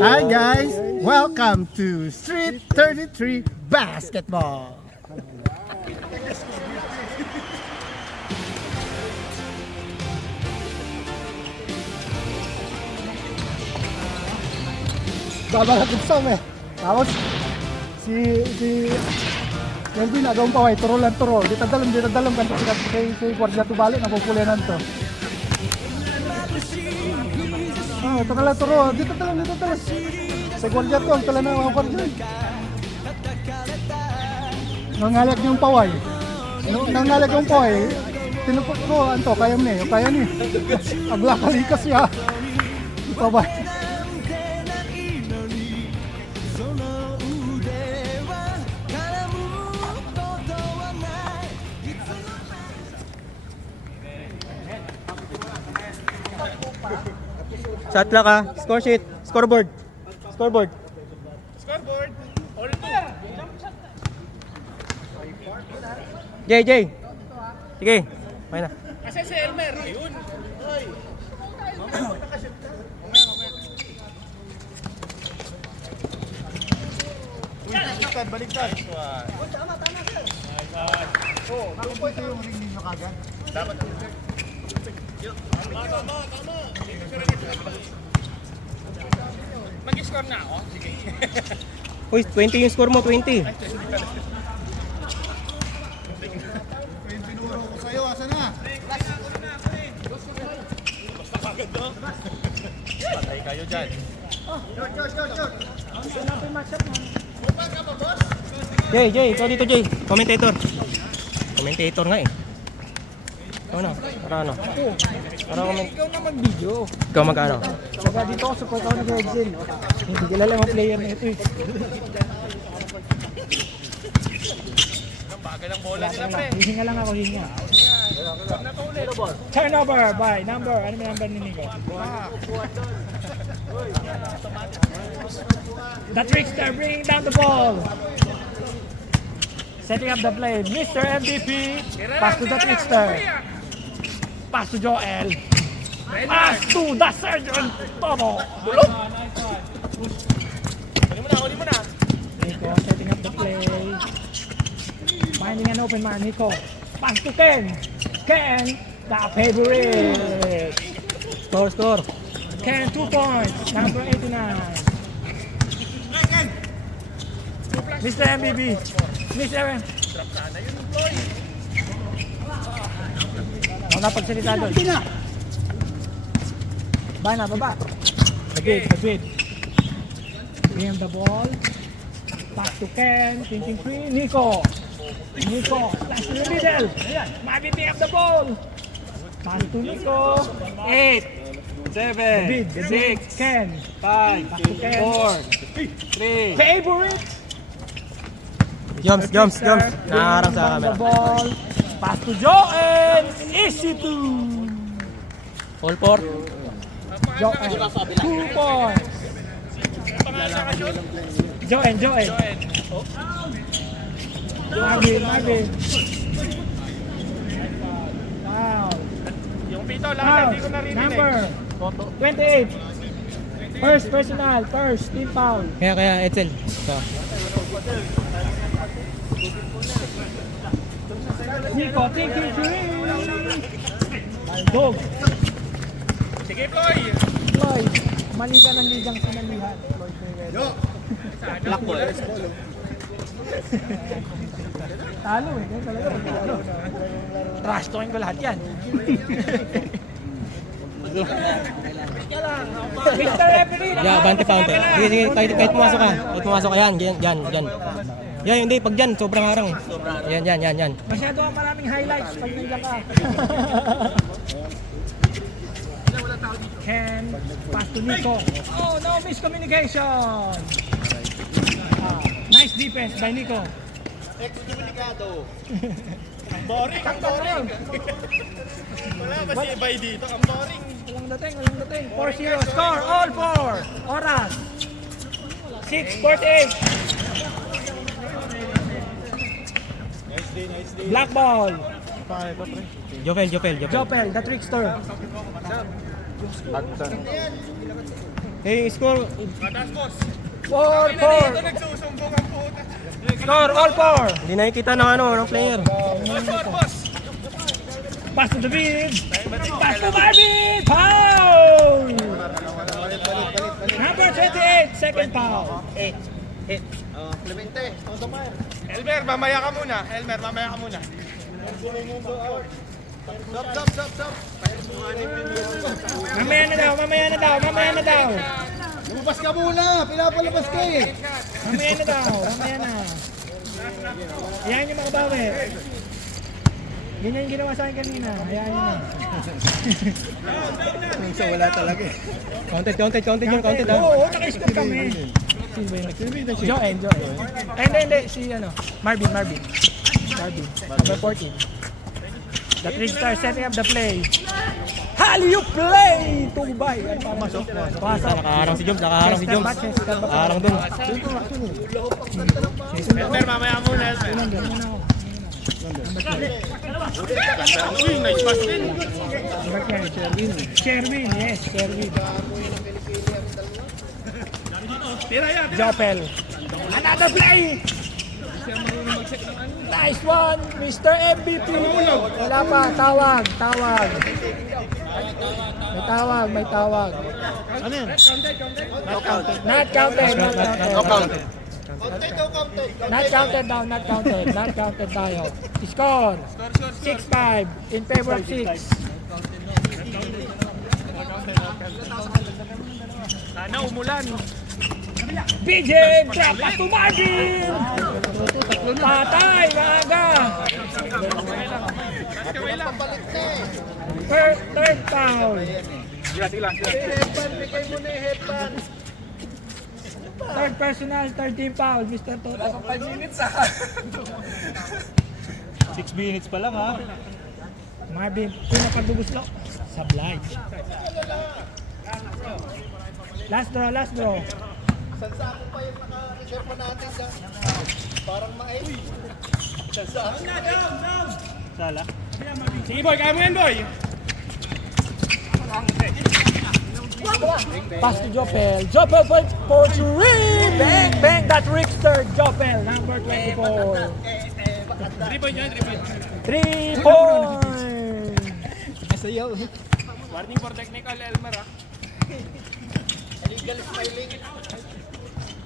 Hi guys, welcome to Street 33 Basketball. Babalakid sa me. Tapos si Melvin agawang paway, turo lang turo. Dito dalam kan si guardia tu balik napupulianan to. Ito ka lang turo, dito dalam. Sa guardia to, ang tala na mga guardia. Nangalag yung paway. Nangalag yung paway. Tinupot ko, anto, kaya ni. Aglakalikas siya. Pabay. Shot clock ha. Score sheet. Scoreboard. All JJ. Sige. May na. Kasi si Elmer, yun. Baliktad. Tama sir. Bakit po ito yung ring ninyo kagad? Dapat. Tama. Mag-score na ako? Sige. Uy, 20 yung score mo, 20. Pinuro ko sa'yo, asa na? Basta kagad no? Patay kayo dyan. Short. Gusto natin match-up mo. Bumpa ka ba, boss? Jay, ikaw dito, Jay. Commentator nga eh. Ikaw na. Para ano? Para comment. Ikaw na mag-video. Ikaw mag-ano? Saka dito ako support ako nag-exil. Hindi kilala yung player na ito eh. Ang bagal ng bola nila, pre. Hihinga lang ako, hihinga. Huwag na to ulit. Turnover by number. Ano may number ni Nico? The trickster bringing down the ball. Setting up the play. Mr. MVP. Pass to the trickster. Pass to Joel. Pass to the surgeon. Tomo. Bulok. Huli mo na. Nico setting up the play. Finding an open man. Nico. Pass to Ken. Ken, the favorite. Score. Ken, 2 points. Number 89. Mr. MVP. Mr. Ako napagsalita doon. Baba. Agad. Bring him the ball. Pass to Ken. Thinking free. Nico. Pass to the middle. Might be pick up the ball. Pass to Nico. 8, 7, 6, Ken. 5, 4, 3. Favorite. Jumps. Nakaharang sa camera. The ball. Pass to Joel. Easy to. All 4. Joel. 2 points. Joel. Marvin. Wow. Yung pito lang, hindi ko narinig. Number 28. First personal. First team foul. Kaya, Edsel. So. Nico thinking free. Dog. Sige, Floy. Floyd. Mali ka ng ligang sinalihan. Floyd Mayweather. Black ball. Talo eh. Yan talaga pag talo. Trash talking ko lahat yan. Mr. Referee, Yeah, bante pa, bante. Sige, sige, kahit pumasok ka. Kahit pumasok ka, yan, yan. Yan, hindi, pag dyan, sobrang harang. Yan. masyado ang maraming highlights pag nandiyan ka. Ken, pass to Nico. Oh, no miscommunication. Nice defense by Nico. Ex-komunikado. Boring, ang boring. Wala ba si Ibay dito? Ang boring. Walang dating. 4-0, score, all 4. Oras. 6:48. Nice day. Black ball. Jopel. Jopel, the trickster. Hey, score. 4-4. Nagsusumbong ang puta. Score, all 4. Hindi nakikita ng player. Pass to the bid. Pass to Marvin. Foul. Number 28, second foul. Clemente, Todomar. Elmer, mamaya ka muna. Stop. Mamaya na daw. Lumabas ka muna! Pinapalabas ka eh! Mamaya na. Hayaan nyo makabawi. Ganyan yung ginawa sa akin kanina. Hayaan nyo na. Wala talaga eh. Counted yun. Oo, naka-scoop kami. Sino ba yun? Joel. Hindi. Si Marvin. Number 14. The trickster setting up the play. Alley-oop play! Tubay. Pasok. Nakaharang si Joms. Nakaharang dun. Elmer, mamaya muna. Uy, nice pass din. Sherwin, yes, Sherwin. Tira yan. Jopel. Another play! Nice one, Mr. MVP. Wala pa, tawag. May tawag. Ano yan? Not counted. Not counted tayo. Score 6-5 in favor of 6. Sana umulan. BJ, drop pass to Marvin. Patay, maaga. Third foul. Third personal, third team foul, Mr. Toto. 6 minutes pa lang ha. Marvin, pinapagduguslo. Sablay. Last draw. Sansako pa yung naka-reserve pa natin sa parang maay. Sansako. Sala. Sige boy, kaya mo yan boy. Pass to Jopel. Jopel for three. Bang, that trickster. Jopel, number 24. 3 point yan, 3 point. 3 point. Sayaw. Warning for technical, Elmer ah. Illegal smiling.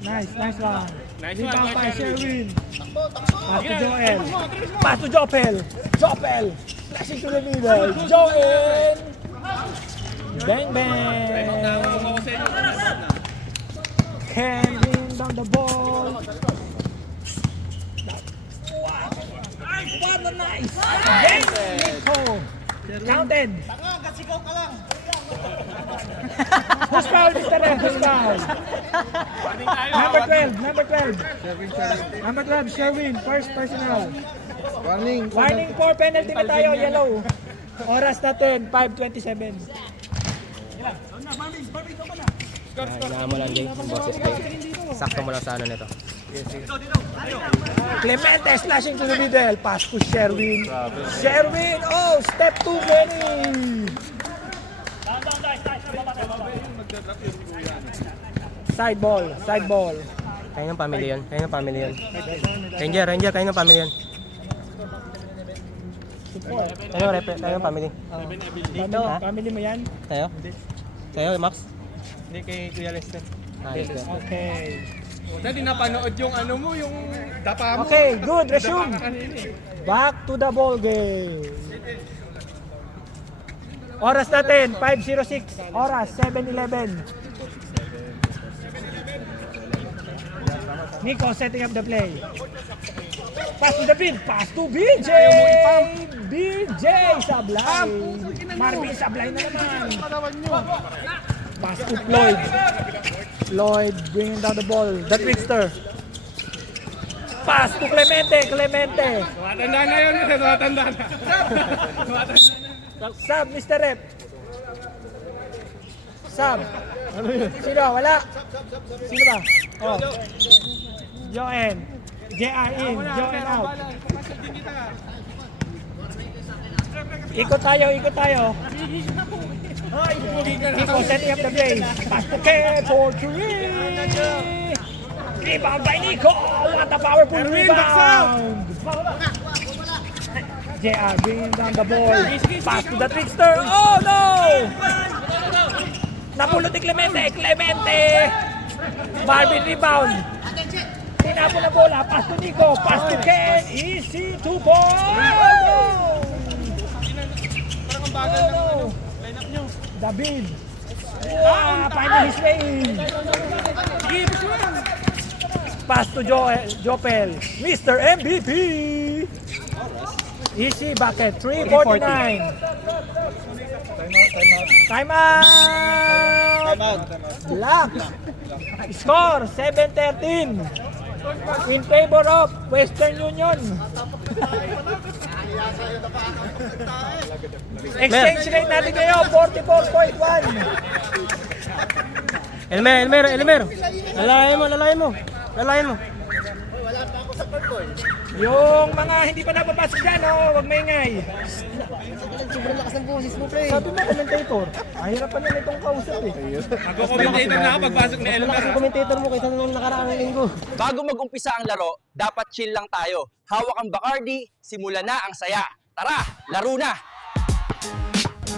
Nice one. Nice Rebound one, by Sherwin. Pass to Sige, Joel. Pass to Jopel. Flashing to the middle. Joel. Bang. Handing down the ball. What a nice. Bang. Nico. Counted. Kasigaw ka lang. Who's foul, Mr. Red? Who's foul? Warning tayo. Number 12. Number 12, Sherwin. First personal. Warning for penalty na tayo, yellow. Oras natin, 5:27. Hinaan mo lang, Jay. Yung boses, Jay. Sakto mo lang sa ano nito. Clemente slashing to the middle. Pass to Sherwin. Oh, step 2, Benny. Side ball. Kayo ng family yun. Ranger, kayo ng family yun. Kayo ng family. Family mo yan? Kayo, Max? Hindi kay Kuya Lester. Yes. Okay. Dati napanood yung ano mo, yung dapa mo. Okay, good. Resume. Kanina eh. Back to the ball game. Oras natin, 5:06. Oras, 7:11. Nico setting up the play. Pass to the field. Pass to BJ. BJ Sablay. Marvin Sablay na naman. Pass to Floyd. Floyd bringing down the ball. The trickster. Pass to Clemente. Clemente. Tumatanda na yun, tumatanda na. Sub, Mr. Rep. Sub. Sino? Wala. Sino ba? Oh. Joen. JR in. Joen out. Ikot tayo, ikot tayo. Nico setting up the play. Pass to Ken for 3. Rebound by Nico. What a powerful rebound. JR bringing down the ball. Pass to the trickster. Oh no! Napulot ni Clemente. Clemente. Marvin rebound. Tinapon na bola. Pass to Nico. Pass to Ken. Easy 2 ball. Oh no! David. Finding his way in. Pass to Jopel. Mr. MVP. Easy bucket. 3:49. Time out. Black. Score 7-13. In favor of Western Union. Exchange rate natin ngayon 44.1. Elmer. Lalayan mo. Yung mga hindi pa napapasok dyan, huwag maingay. Sobrang lakas ng boses mo, pre. Sabi mo, commentator. Ahirapan na itong kausap eh. Mag-commentator na ako pagpasok ni Elmer. Ang commentator mo kaysa nung nakaraang linggo. Bago mag-umpisa ang laro, dapat chill lang tayo. Hawak ang Bacardi, simula na ang saya. Tara, laro na!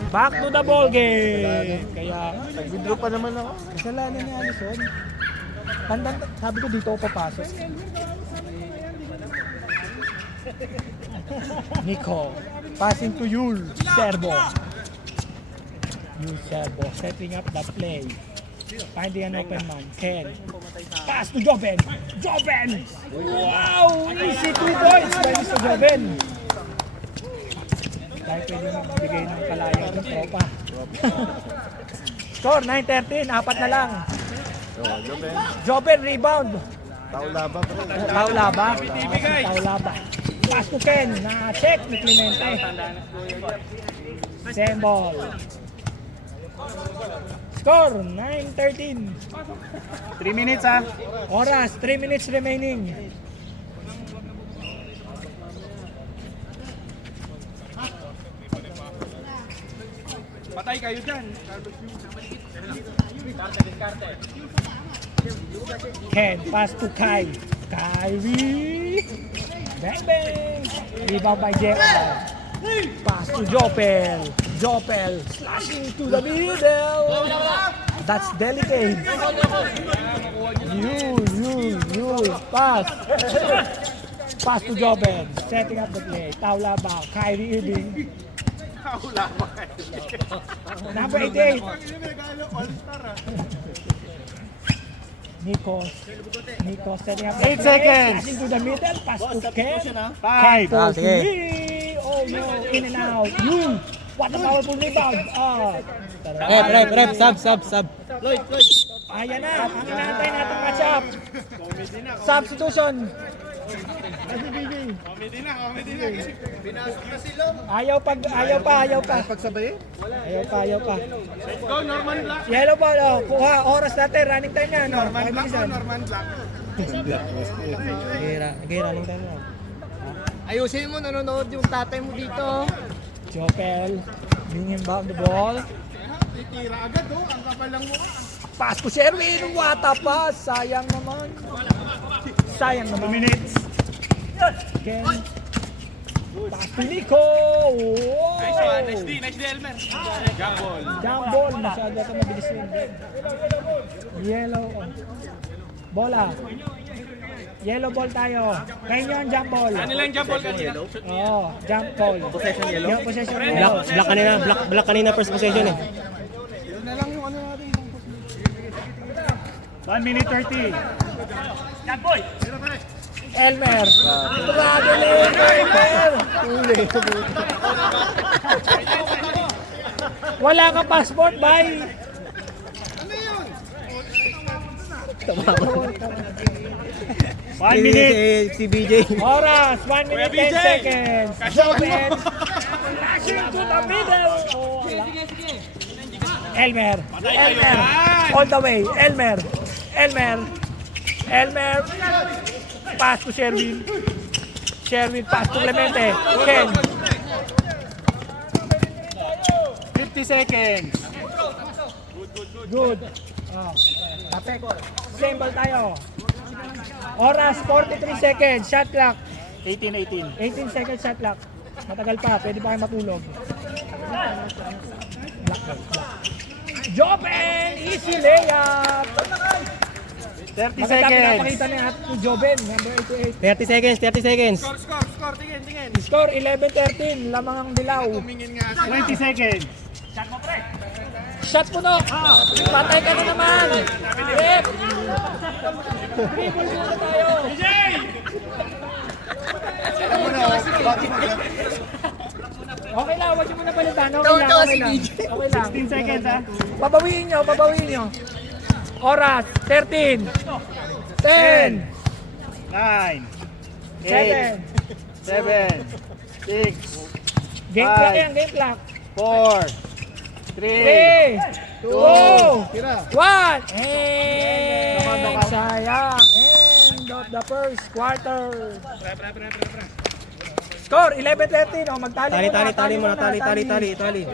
Back to the ball game. Kaya, Nag-withdraw pa naman ako. kasalanan ni Alison. Sabi ko dito ako papasok. Nico. Passing to Yul. Serbo. Setting up the play. Finding an open man. Ken. Pass to Joven. Wow! Easy 2 points by Mr. Joven. Dahil pwede magbigay ng palayaw ng tropa. Score 9-13. 4 na lang. Joven rebound. Taulaba, pre. Taulaba. Taulaba. Pass to Ken. Na-check ni Clemente. Same ball. Score 9-13. 3 minutes, ha? Oras 3 minutes remaining. Patay kayo dyan. Ken, pass to Kai. Kyrie. Bang bang. Rebound by JR. Pass to Jopel. Slashing to the middle. That's delicate. Yul. Pass. Pass to Jopel. Setting up the play. Taulaba. Kyrie Irving. Number 88. Nico setting up the 8 seconds. Passing to the middle. Pass to Ken. 5. Ken sige. Oh no, in and out. Yul. What a powerful rebound. Rep, sub. Ayan na. Ang inaantay natin matchup. Substitution. Comedy na. Ayaw pa. Pagsabay? Ayaw pa. Go, Norman Black. Yellow ball, kuha. Oras natin. Running time na, no? Norman Black. Pabilisan. Gira ng tayo. Ayusin mo, nanonood yung tatay mo dito. Jopel. Bringing back the ball. Titira agad, ang kapal lang mukha. Pass to Sherwin. What a pass. Sayang naman. 2 minutes. Ken. Pass to Nico. Wow. Nice D, Elmer. Jump ball. Masyado ito mabilis yun. Yellow. Bola. Yellow ball tayo. Ngayon yun, jump ball. Ano lang jump ball kanina? Oo, jump ball. Possession yellow? Yung possession yellow. Black kanina first possession eh. 1 minute 30. Elmer. Traveling Elmer. Wala kang passport, bye. One minute. Si BJ. Oras, 1 minute 10 seconds. Joven. Flashing to the middle. Elmer. Elmer. All the way. Elmer. Elmer. Elmer. Pass to Sherwin. Sherwin pass to Clemente. Ken. 50 seconds. Good. Oh. Perfect. Same ball tayo. Oras, 43 seconds. Shot clock. 18 seconds shot clock. Matagal pa. Pwede pa kayo matulog. Joben! Easy layup! 30 seconds. Pinapakita na ni Joben, number 88. 30 seconds, 30 seconds. Score, tingin. Score 11-13, lamang ang dilaw. 20 seconds. Shot puno. Patay ka na naman. Rip. Dribble muna tayo. Okay lang, huwag nyo muna palitan. Okay lang. 16 seconds ha. Babawiin nyo. Oras, 13. 10. 9, 7. 7, 6, Game clock yan, game clock. 4, 3, 2, 1. And sayang. End of the first quarter. Score, 11-13. O, magtali Tali muna, tali.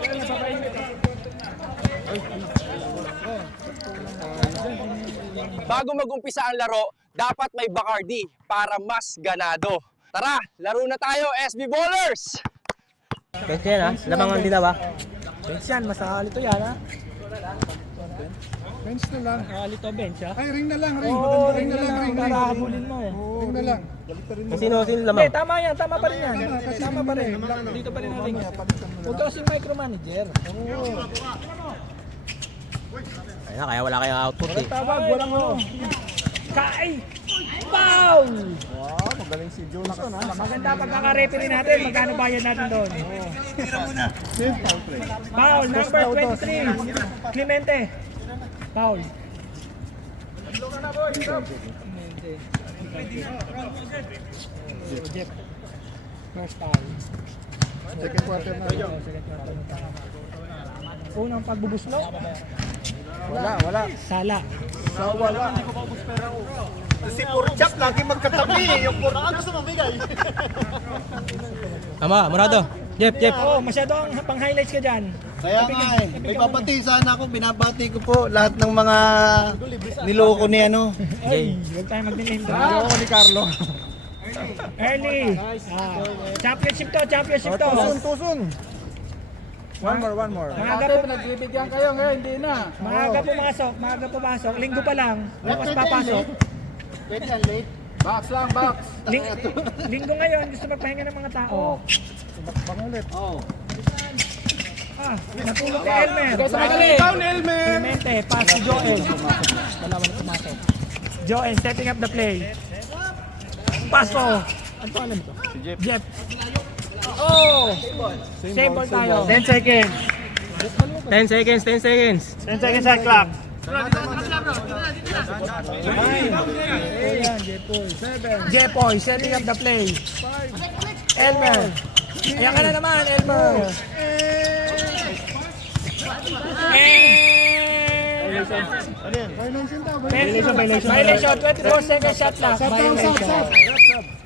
Bago mag-umpisa ang laro, dapat may Bacardi para mas ganado. Tara, laro na tayo, SB Ballers! Bench yan ha. Labangan din ba? Bench yan, masakali to yan ha. Bench na lang. Masakali to bench ha. Ay, ring na lang, ring. Oo, ring na lang, ring. para habulin mo eh. Ring na lang. Sino Hindi, lamang? tama yan, tama pa rin yan. Tama pa rin. Dito pa rin ang ring. Huwag ka kasing micromanager. Ayun, kaya wala kayong output eh. Tawag, walang ano. Kai! Foul! Wow, magaling si Johnson ha. Maganda pagkaka-referee natin, magkano bayad natin doon? Safe foul play. Foul, number 23, Clemente. Foul. Jeff. First foul. Second quarter na. Unang pagbubuslo. Wala. Sala. Wala. Si Purchap lagi magkatabi. Yung Purchap gusto mabigay. Tama, Murado. Jeff. Oo, masyado ang pang-highlights ka dyan. Kaya nga eh. May papati sana ako. Binabati ko po lahat ng mga niloko ni ano. Ay, huwag tayo mag-name drop. Niloko ni Carlo. Early. Championship to. Tusun. One more. Maaga po, Nagbibigyan kayo ngayon, hindi na. maaga pumasok. Linggo pa lang. Bukas papasok. Late yan, late. Box lang, box. Linggo ngayon, gusto magpahinga ng mga tao. Bang ulit. Natulog kay Elmer. Down, Elmer! Clemente, pass to Joel. Wala pumasok. Joel setting up the play. Pass to. Ano alam ito? Si Jeff. Oh! Same ball tayo. 10 seconds. 10 seconds. 10 seconds shot clock. Jepoy setting up the play. Elmer. Ayan ka na naman, Elmer. Violation, 24 seconds shot clock. Violation.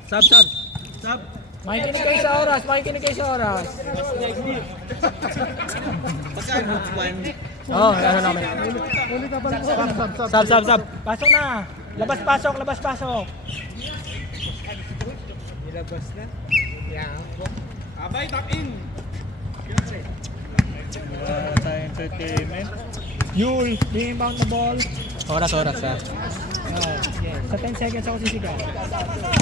Sub. Makikinig kayo sa oras. Oo, ano namin. Sub. Pasok na. Labas pasok. Abay, tap in! Yul, inbound the ball. Oras ha. Yeah. Sa 10 seconds ako sisigaw.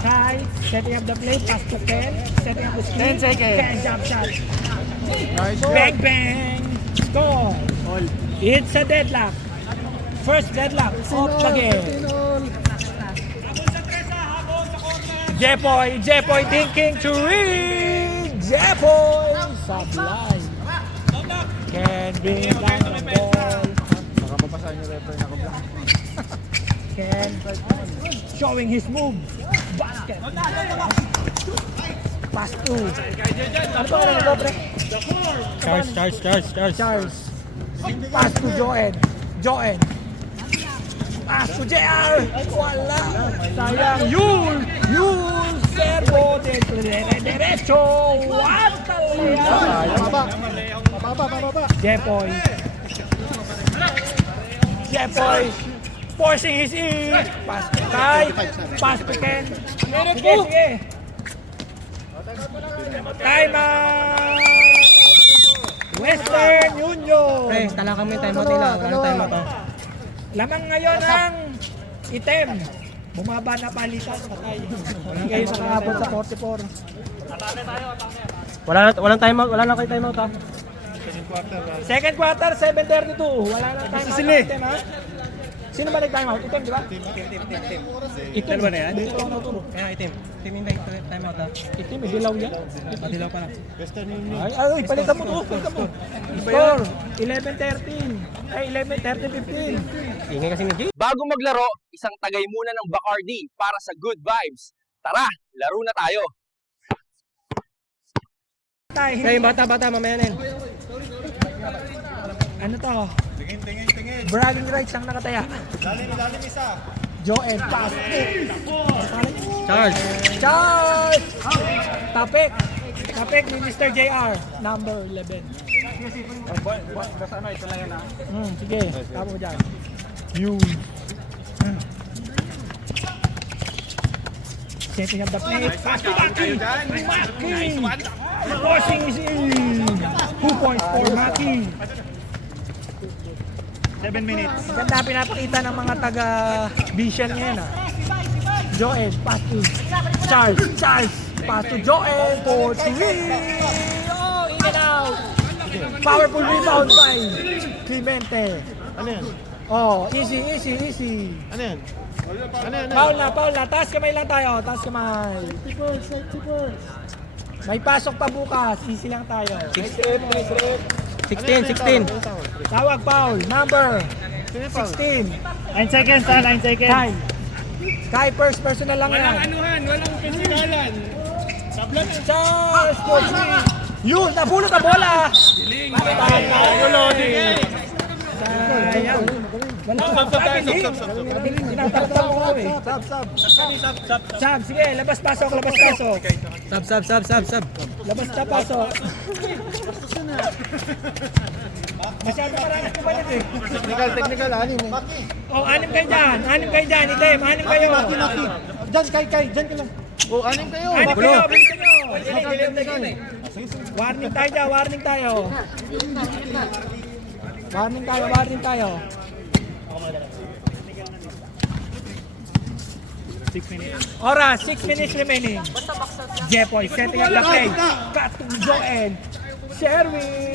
Kai, setting up the play, pass to Ken, setting up the screen. 10 seconds. Ken, jump shot. Nice. Bang, bang! Score! It's a deadlock. First deadlock. Off again. Jepoy thinking to read. Jepoy! Sublime. Can bring down the ball. Baka mapasahan yung referee na kabla. Ken showing his move. Basket. Pass to. Ano pa ka pre? Charles. Pass to Joen. Pass to JR. Wala. Sayang. Yul servo derecho. What the Pababa. Jepoy forcing his in. Pass to Kai. Pass to Ken. Sige. Time out. Western Union. Pre, talaga kami timeout nila. Wala na timeout oh. Lamang ngayon ang item. Bumaba na palitan. Patay. Walang kayo sa kahapon sa 44. Walang timeout, wala na kayo timeout ha. Second quarter, 7:32. Wala na timeout. Item, ha? Sino ba nag-timeout? Item, di ba? Item ba na yan? Kaya itim. Itim hindi timeout ha. Item, may dilaw yan. Madilaw pa na. Ay, palitan mo to. Score, 11-13. Ay, 11-13-15. Ingay kasi ni Jay. Bago maglaro, isang tagay muna ng Bacardi para sa good vibes. Tara, laro na tayo. Kaya yung bata, mamaya na yun. Ano to? Tingin. Bragging rights ang nakataya. Lalim isa. Joel, pass. Charles! Tapik ni Mr. JR, number 11. Sige, tama mo dyan. Yun. Setting up the play. Pass to Maki! Forcing is in. 2 points for Maki. 7 minutes. Ganda pinapakita ng mga taga-Vision ngayon ah. Joel, pass to Charles, pass to Joel for 3. Oh, in and out. Powerful rebound by Clemente. Ano yan? Oh, easy. Ano yan? Foul na. Taas kamay lang tayo. Taas kamay. May pasok pa bukas. Easy lang tayo. 16. Tawag foul. Number 16. 9 seconds ha, 9 seconds. Kai first personal lang yan. Walang pinsinalan. Charles for 3. Yun, nabulot ang bola. Sayang. Tinatakpan mo kami. Sab, sige, labas pasok. Sub. Labas na pasok. Masyado marami kumalit eh. Technical, anim. Oh, anim kayo dyan, item, anim kayo. Diyan, Kai, diyan ka lang. Anim kayo. Anim kayo, bilisan nyo. Warning tayo. Warning tayo. 6 minutes. Oras, 6 minutes remaining. Jepoy, setting up the play. Cut to Joel. Sherwin.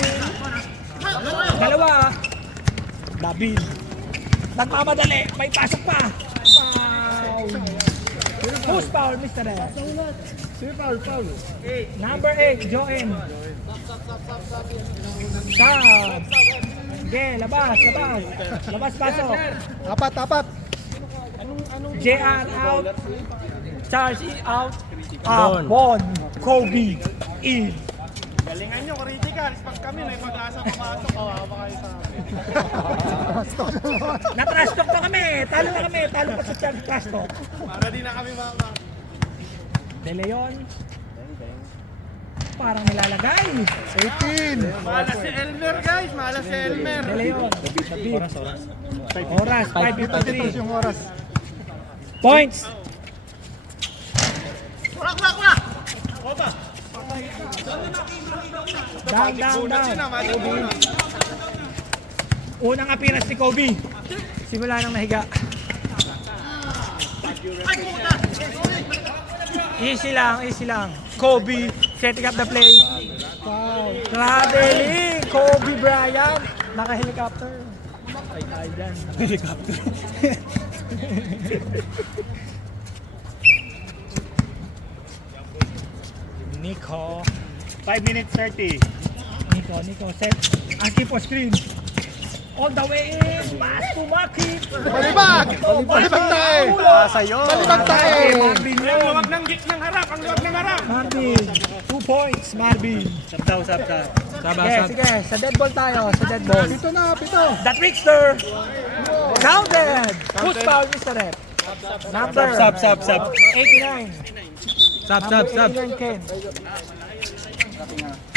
Dalawa. David. Nagmamadali. May pasok pa. Foul. Who's foul, Mr. Red? Foul. Number 8, Joen. Sab. Okay, labas. Labas pasok. Apat. JR out. Charles out. Bon. Bon. Kobe in. Galingan nyo, critical. Pag kami may pag-asa papasok, kawawa kayo sa amin. Na-trash talk pa kami. Talo pa sa trash talk. Para di na kami mama. De Leon. Parang nilalagay. 18. Malas si Elmer guys, malas si Elmer. De Leon. Oras. 5:53. Yung oras. Points. Down. Unang appearance ni Kobe. Simula nang nahiga. Easy lang, easy lang. Kobe setting up the play. Wow. Traveling. Kobe Bryant. Naka-helicopter. Ay, tayo dyan. Helicopter. Nico. 5 minutes 30. Nico, set. Asking for screen. All the way in. Pass to Maki. Balibag! Balibag tayo! Sa'yo. Balibag tayo! Marvin Ang yun. luwag ng harap, ang luwag ng harap. Marvin. 2 points, Marvin. Sabtaw. Sige, sa dead ball tayo. Sa dead ball. Pito na, pito! The trickster. Counted. Who's foul, Mr. Rep? Number. Sub. 89. Sub. 89 Ken.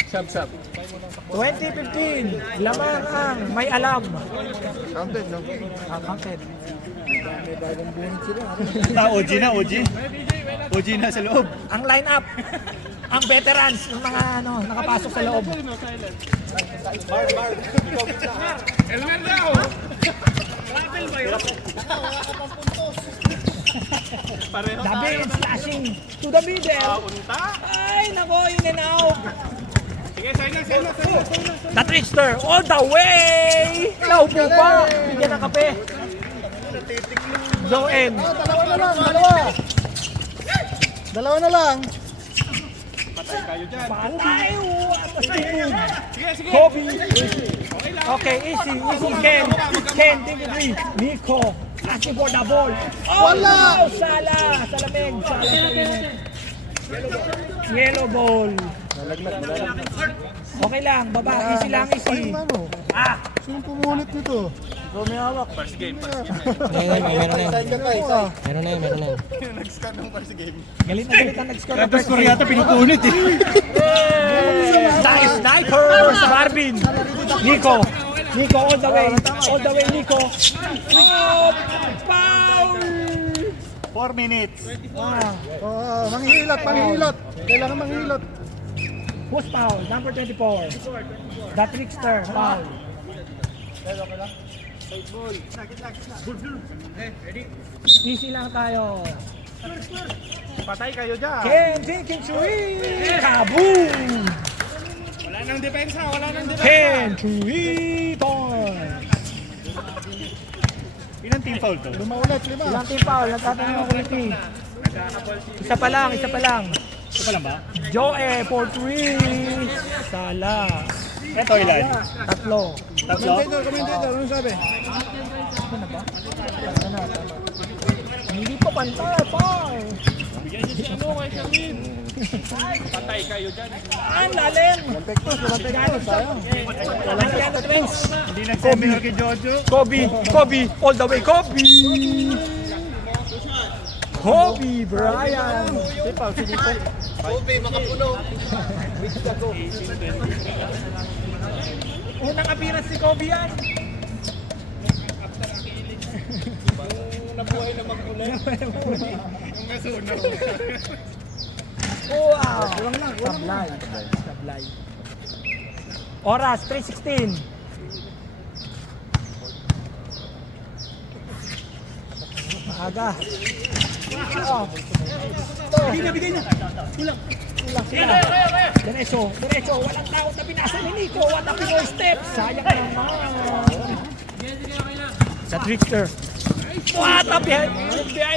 Sab. 2015. Lamang ang may alam. Counted, no? Counted. OG na. OG na sa loob. Ang lineup. Ang veterans, yung mga nakapasok sa loob. Elmer daw. Travel ba yun? David slashing to the middle. Unta. Ay, nako, in and out. Sige, sa'yo na. The trickster all the way. Naupo pa. Bigyan ng kape. Joen. Dalawa na lang, dalawa! Dalawa na lang! Patay. Sige. Kobe. Okay, easy. Ken, take it free. Nico, asking for the ball. Oh, Wala! no! Sala lamig. Sala sa init. Yellow ball. Okay lang, baba. Easy lang, easy. Ano? Sino pumunit nito? Meron na yun. Galit na nag-score na first game. yata pinupunit eh. Nice sniper sa Marvin. Nico, all the way, Nico. Oh, foul! 4 minutes. Manghihilot! Kailangan manghihilot! Who's foul? Number 24. The trickster, foul. Easy lang tayo. Patay kayo dyan. Ken, thinking three. Kaboom! Wala nang depensa. Ken, 3 points. Ilang team foul to? Lima ulit, lima! Ilang team foul? Nagtatanong ako ulit eh. Isa pa lang. Ito pa lang ba? Joe for 3. Sala. Ito ilan? Tatlo. Commentator, ano sabi? Hindi pa pantay, par. Patay kayo dyan. Ang lalim. Pektos, sayang. Walang defense. Hindi nag-seminar kay Jojo. Kobe, all the way, Kobe. Kobe Bryant. Kobe, makapuno! Unang appearance si Kobe yan. Nabuhay na magkulay. Wow. Sablay. Oras, 3:16. Maaga. Bigay na. Kulang sila. Diretso. Walang tao na pinasa ni Nico. What a Pinoy step. Sayang naman. Sa trickster. What a behind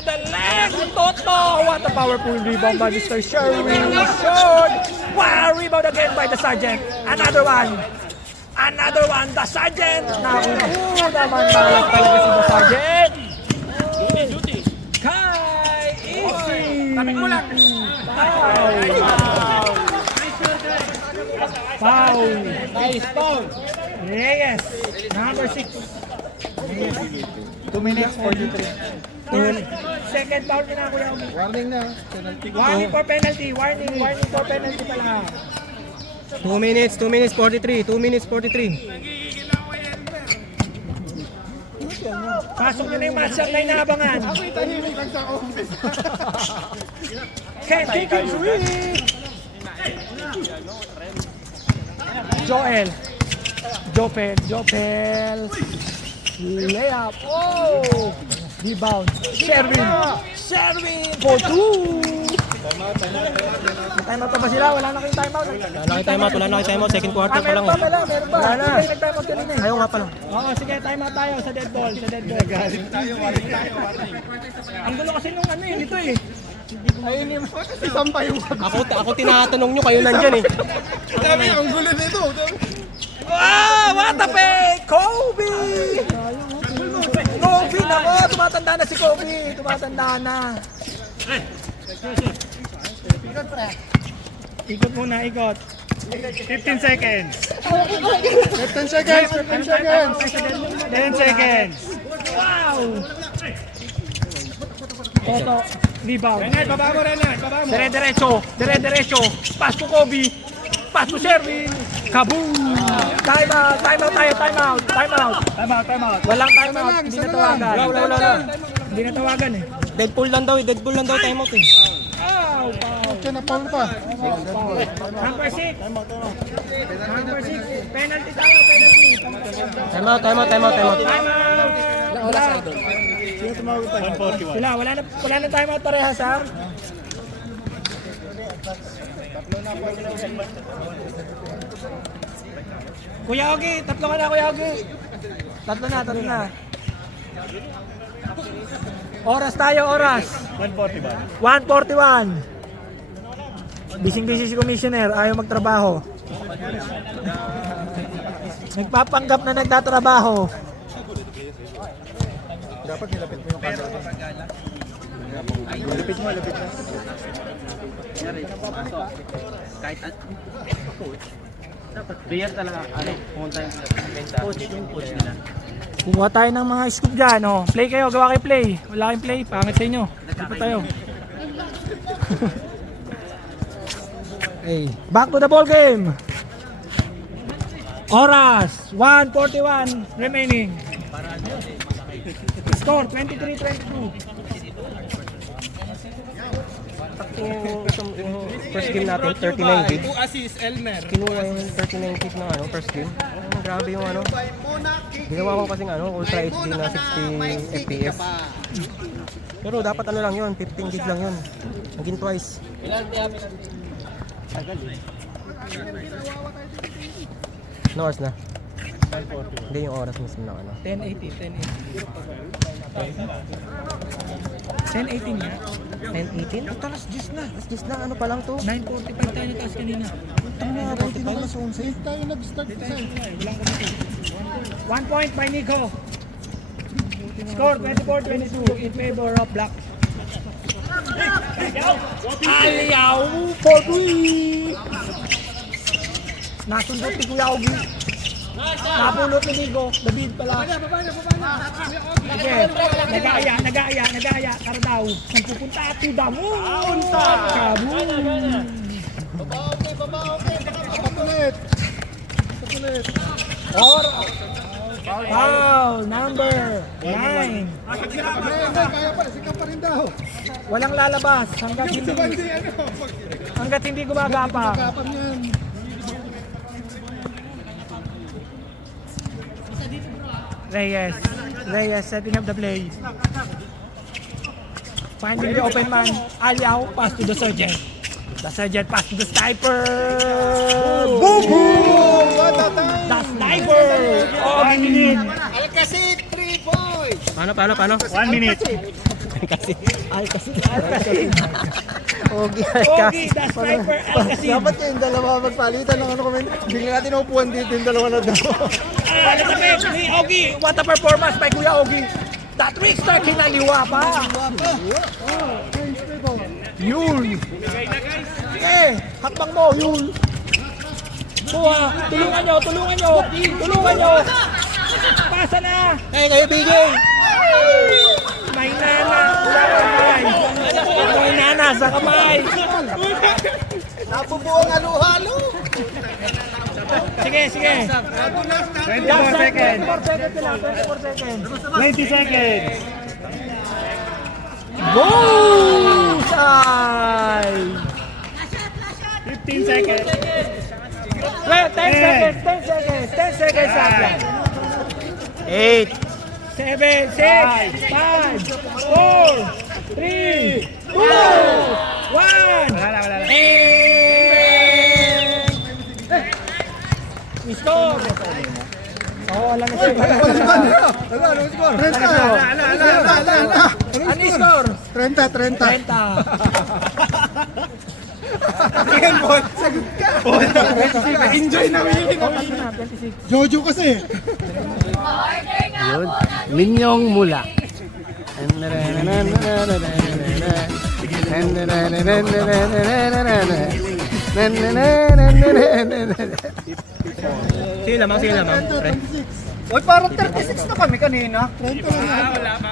the leg. Toto. What a powerful rebound by Mr. Sherwin. Short. Wow, rebound again by the Sergeant. Another one. The Sergeant. Naku naman talaga si the Sergeant. Kai, easy. Tapik mo lang. Foul. Nice foul. Reyes, number 6. 2 minutes 43. Second foul na Kuya Omi. Warning na. Penalty. Warning for penalty. Warning for penalty pala. 2 minutes 43. 2 minutes 43. Pasok nyo na yung matchup na inaabangan. Ako'y tahimik lang sa office. Can't take it sweet. Jopel. Layup. Oh! Rebound. Sherwin. Sherwin for 2. Time out pa sila, wala na kayong time out. Wala na kayo time out. Second quarter pa lang eh. Meron pa. Wala na. Hindi, nag-time out kanina eh. Ayaw nga pala. Oo, sige, time out tayo sa dead ball. Galing tayo, warning tayo. Ang gulo kasi nung ano yun, ito eh. Ayun yung isang pa yung... Ako tinatanong nyo, kayo nandyan eh. Dami, ang gulo nito. Wow! What a pick! Kobe! Kobe nako! Tumatanda na si Kobe! Tumatanda na. Ikot muna, ikot. 15 seconds. 15 seconds, 15 seconds. 10 seconds. Wow! Toto, rebound. Renard, baba mo, Renard. Baba mo. Dire-diretso. Pass to Kobe. Pass to Sherwin. Kaboom! Time out tayo, time out. Time out. Walang time out, hindi na tawagan. Wala. Hindi na tawagan eh. Deadpool lang daw time out eh. Wow! Okay, na-foul pa. Number 6. Penalty tayo, penalty. Time out. Time out. Sino tumawag tayo? Sila, wala na time out parehas ha. Kuya Ogi, tatlo ka na Kuya Ogi. Tatlo na. Oras tayo. 1:41. Busy si Commissioner, ayaw magtrabaho. Nagpapanggap na nagtatrabaho. Dapat nilapit mo yung camera. Lapit mo. Kuha tayo ng mga scoop dyan, oh. Play kayo, gawa kayo play. Wala kayong play, pangit sa inyo. Dito tayo. Hey, back to the ball game. Oras, 1:41 remaining. Score, 23-22. Yung first game natin, 39 feet. 2 assists, Elmer. Kinuha yung 39 feet na first game. Grabe yung ginawa ko kasing Ultra HD na 60 FPS. Pero dapat lang yun, 15 gig lang yun. Naging twice. No oras na? Hindi yung oras mismo na 10:18 nga. 10:18? Ito, alas 10 na. Alas 10 na, ano pa lang to? 9:45 tayo nataas kanina. Hindi na alas 11. Tayo nag-start kasi. 1 point by Nico. Score 24-22 in favor of Black. Aliyaw for 3. Nasundot ni Kuya Ogi. Napulot ni Nico. David pala. Sige. Nag-aaya. Tara daw. Saan pupunta? To the moon. Kaboom. Kapulit. Or foul number 9. Kaya pa, sika pa rin daw. Walang lalabas hanggat hindi gumagapa. Kapan yan. Reyes setting up the play. Finding the open man. Aliao, pass to the sergeant. The sergeant pass to the sniper. Boom! The sniper! 1 minute. Alcacid, 3 points. Paano? 1 minute. Kasi. Ogi, the sniper, Alcacid. Dapat yung dalawa magpalitan ng comment. Bigla natin upuan dito yung dalawa na daw. Ni Ogi, what a performance by Kuya Ogi. The trickster kinaliwa pa. Yul. Hakbang mo, Yul. Kuha, tulungan nyo. Pasa na. Kayo bigay! May nana sa kamay. Nabubuong halo-halo. Sige. 24 seconds. 24 seconds. 20 seconds. Bullseye! 15 seconds. Well, 10 seconds after. 8, 7, 6, 5, 4, 3, 2, 1. Wala. Score! Oo, alam na siya. Anong score? Ano yung score? 30. 30. Enjoy na win. 26. Jojo kasi. Yun. Minyong mula. Sige lamang. Pre. Oy, parang 36 na kami kanina. 30 lang. Wala pa.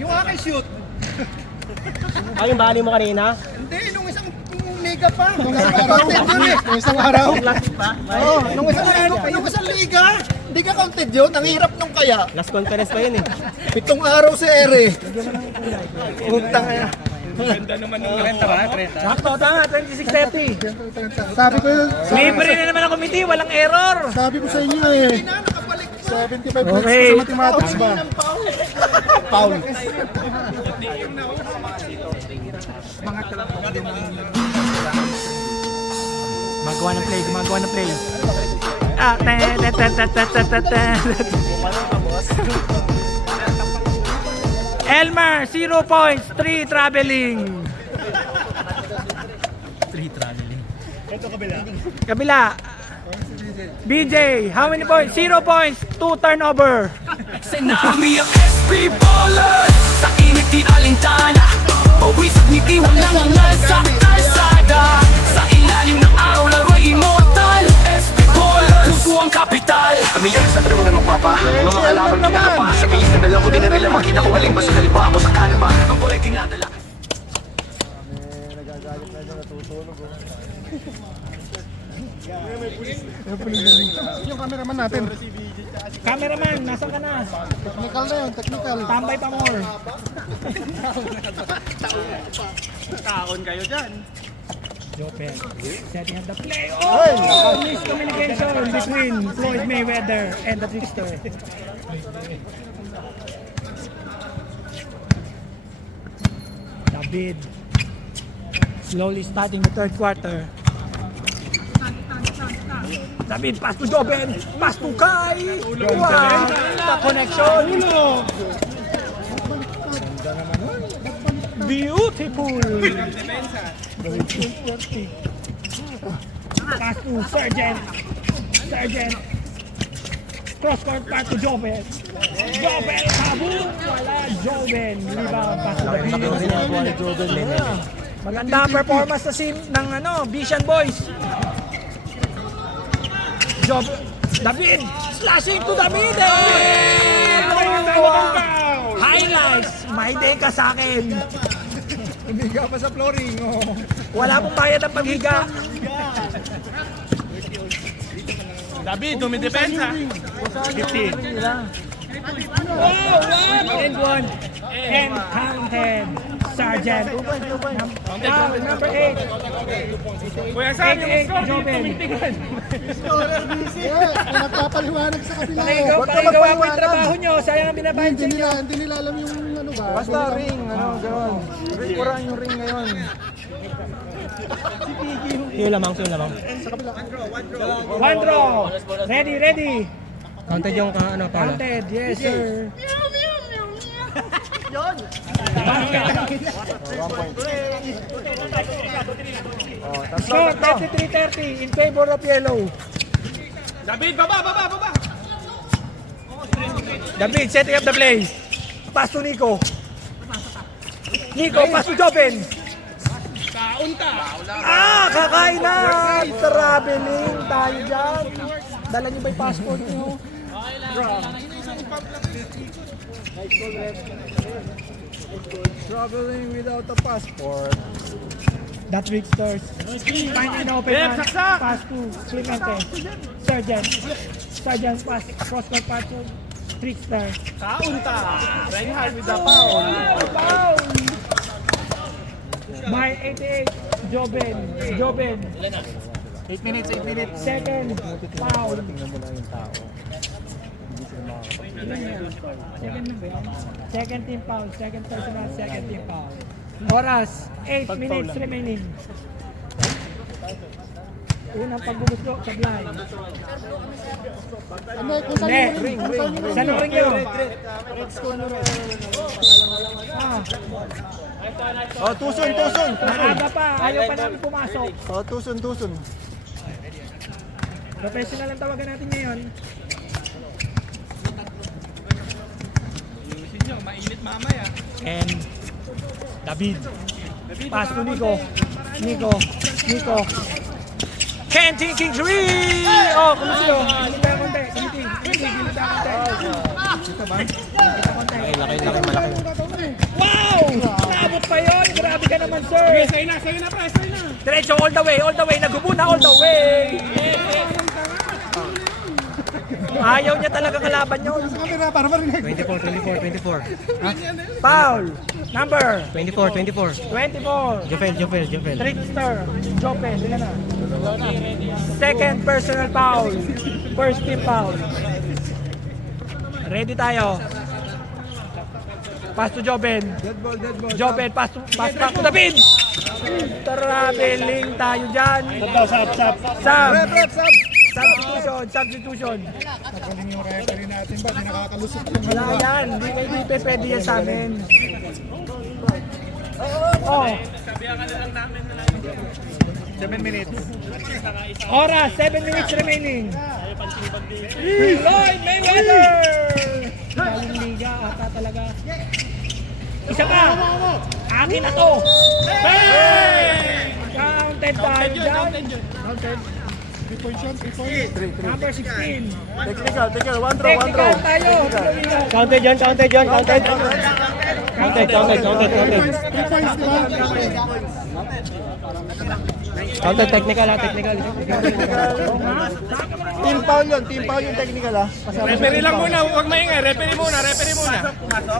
Yung aking shoot. Ay, yung bali mo kanina? Hindi, nung isang liga pa. Nung isang araw. Oo, nung isang liga. Hindi ka counted yun. Ang hirap nung kaya. Last conference pa yun eh. 7 araw si Ere. Puntang kaya. Sakto, tama. 26-30. Sabi ko yun. Libre na naman ang committee. Walang error. Sabi ko sa inyo eh. 75 points Okay. sa mathematics ba? Paul. Gumagawa ng play. Elmer, 0 points, 3 traveling. Kabila. BJ, how many points? 0 points, 2 turnover. Sinami ang SP Ballers Sa init di alintana Pawisat ngiti walang angal sa kalsada Sa ilalim ng araw laro'y immortal SP Ballers Puso ang kapital Kami yan sa tarungan magpapa Mga kalaban kinakapa Sa bihis na dalaw ko din na nila Makita ko aling ba sa kaliba ako sa kanan ba Ang kulay tinadala Yung cameraman natin. Cameraman, nasan ka na? Technical na yun, technical. Tambay pa more. Taon kayo dyan. Joper, setting up the play. Oh! Miscommunication between Floyd Mayweather and the Trickster. David, slowly starting the third quarter. David, pass to Joben, pass to Kai. Wow, the connection. Beautiful. Pass to Sergeant. Cross court pass to Joben. Joben, kabul. Wala, Joben. Rebound, pass to David. Maganda ang performance sa sim ng Vision Boys. David, slashing to the middle! Highlights! May day ka sa akin. Umiga pa sa flooring. Oh. Wala pong bayad ang paghiga. David, dumidepensa. 15. Wow! And one. And counted. Sergeant. Number 8. Kuya Sam, yung 88, score, Joben. Nagpapaliwanag sa kabila. Pakigawa mo yung trabaho nyo. Sayang ang binabayad sa inyo. Hindi nila alam yung ano ba. Basta ring, gano'n. Kurang yung ring ngayon. Yung lamang. One draw. Ready. Counted yung pala. Counted. Yes, sir. Score 33-30 in favor of yellow. David, baba. David, setting up the play. Pass to Nico. Pass to Joben. Kakain na! Traveling tayo dyan. Dala niyo ba yung passport niyo? Traveling without a passport. That Tricksters. Find an open man. Pass to Clemente. Sergeant pass. Cross-court pass to Trickster. Kaunta. Reinhardt with the foul. Foul! By 88, Joben. 8 minutes. Second foul. Ilan yan? Second na ba yan? Second team foul, second personal, second team foul. Oras, 8 minutes remaining. Unang pagbubusto sa blind. Ne, saan ang ring yun? Oh, tuson. Maaga pa, ayaw pa namin pumasok. Oh, tuson. Professional ang tawagan natin ngayon. And David. Pass to Nico. Ken King 3! Oh, kumusyo. Gilid tayo konti. Gilid tayo konti. Laki, malaki. Wow! Naabot pa yun. Grabe ka naman, sir. Sa'yo na, pre. Diretso, all the way. Nagubuna, all the way. Ayaw niya talaga kalaban yun. 24. Foul. Number 24. 24. Jofel. Trickster. Jope. Sila na. Second personal foul. First team foul. Ready tayo. Pass to Joben. Joben, pass back to David. Traveling tayo dyan. Sab. Substitution. Yung referee natin ba, nakakalusot yung Wala yan. Hindi pwede yan sa amin. Oh. 7 minutes. Oras, 7 minutes remaining. Lloyd Mayweather! Galing liga ata talaga. Isa pa! Akin na to! Counted tayo dyan. Counted. 3 point shot, 3 point. Number 16. Technical, one Technical tayo. Counted John. 3 points, di ba? Counted technical. Team foul yun, technical ah. Referee lang muna, huwag maingay. Referee muna.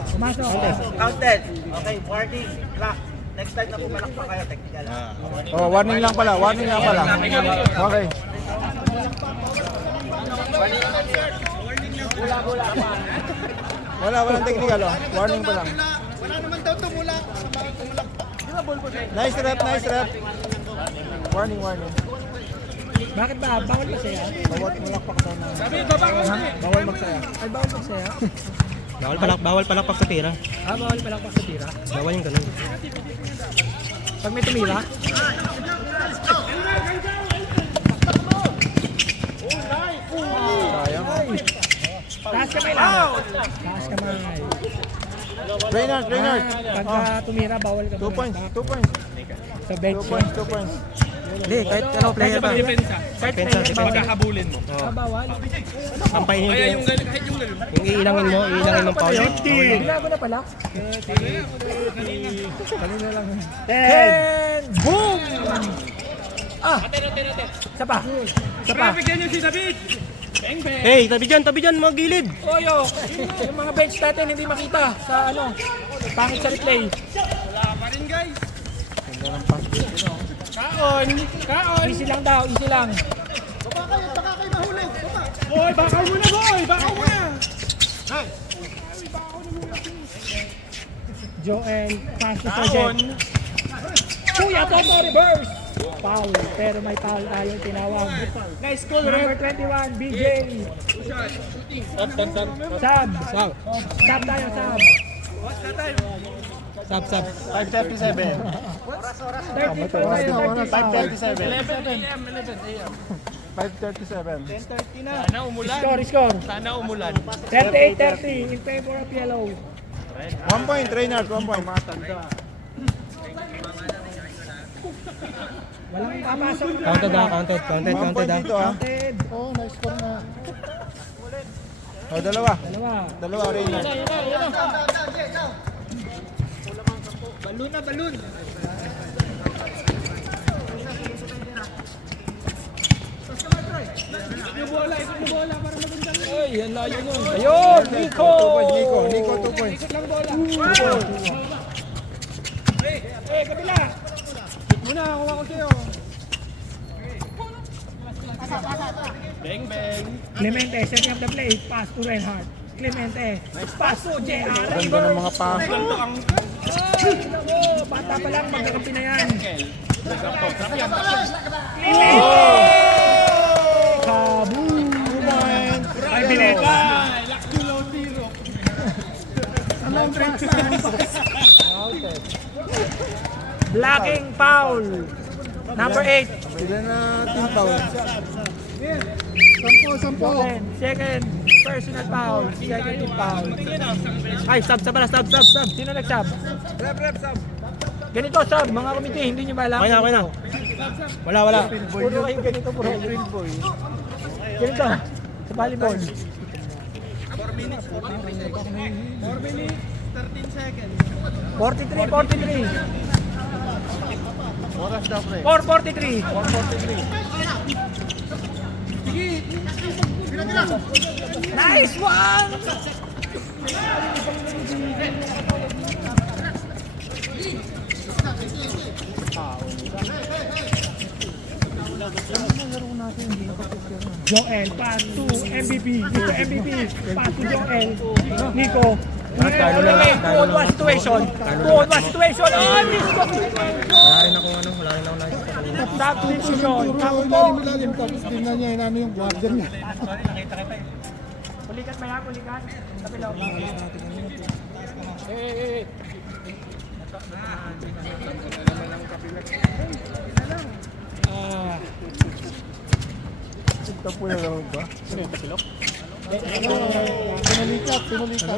Pumasok. Counted. Okay, warning. Clock. Next time na pumalak pa kayo, technical. Oh, warning lang pala. Okay. Walang technical oh. Warning pa lang. Wala naman daw tumulak. Nice rep. Warning. Bakit ba? Bawal ba saya? Bawal mulak pa na. Bawal magsaya. Ay, bawal ba saya? Bawal palakpak sa tira. Bawal pala pa sa tira. Bawal yung ganun. Pag may tumira. Sayang. Taas kamay lang. Taas kamay. Reynard. Pagka tumira, bawal ka. 2 points. Sa bench. 2 points. Hindi, kahit player pa. Kahit Pensa, player, sige. bawal. Habulin mo. Bawal. Sampayin Kaya yung kahit yung ganun. yung iilangin mo foul. Binago na pala. Kanina lang. 10. Boom! Isa pa. Bigyan niyo si David. Hey, tabi dyan, mga gilid. Oyo, yung mga bench natin hindi makita sa ano, pangit sa replay. Wala pa rin, guys. Easy lang daw, easy lang. Baka kayo mahulog. Boy, bakaw muna, boy. Bakaw muna. Joel, pass to Sergeant. Kuya Toto, reverse. Foul, pero may foul tayong tinawag. Nice call, Number 21, BJ. Sab. Sab tayo, sab. Sab. 5:37. 30 po tayo, 5:37. 5:37. Sana umulan. Score. Sana umulan. 38-30 in favor of yellow. 1 point, Reynard. 1 point. Walang papasok. Counted 1 point dito ah. Counted. Oh, nice score na. Oh, dalawa. Dalawa, Reynard. Balon. Ay, ang layo nun. Ayun, Nico! 2 points, Nico. 2 points. Kabila! Muna, kuha ko sa'yo. Clemente, setting up the play. Pass to Reinhardt. Clemente. Pass to JR. Ganda ng mga pass. Bata pa lang, magkakampi na yan. Kaboom! Ay, bineta! Blocking foul. Number 8. Sila na team foul. Sampo. Second personal foul. Second team foul. Ay, sub pala, sub. Sino nag-sub? Ganito sub, mga komite, hindi nyo ba alam? Okay na. Wala. Puro kayong ganito po. Ganito, sa volleyball. 4 minutes, 13 seconds. 43. Oras daw, pre. 4:43. Nice one! Joel, pass to MVP. Nico MVP, pass to Joel. Nico. Talo na lang. 2-on-1 situation. 2-on-1 situation. Oh, Nico! Wala rin akong nakikita kanina. Substitution. Tampo. Ilalim, tapos tingnan niya yung yung guardian niya. Pulikat ba yan? Pulikat? Kapilaw. Ito po yung round ba? Ano yung kapilok?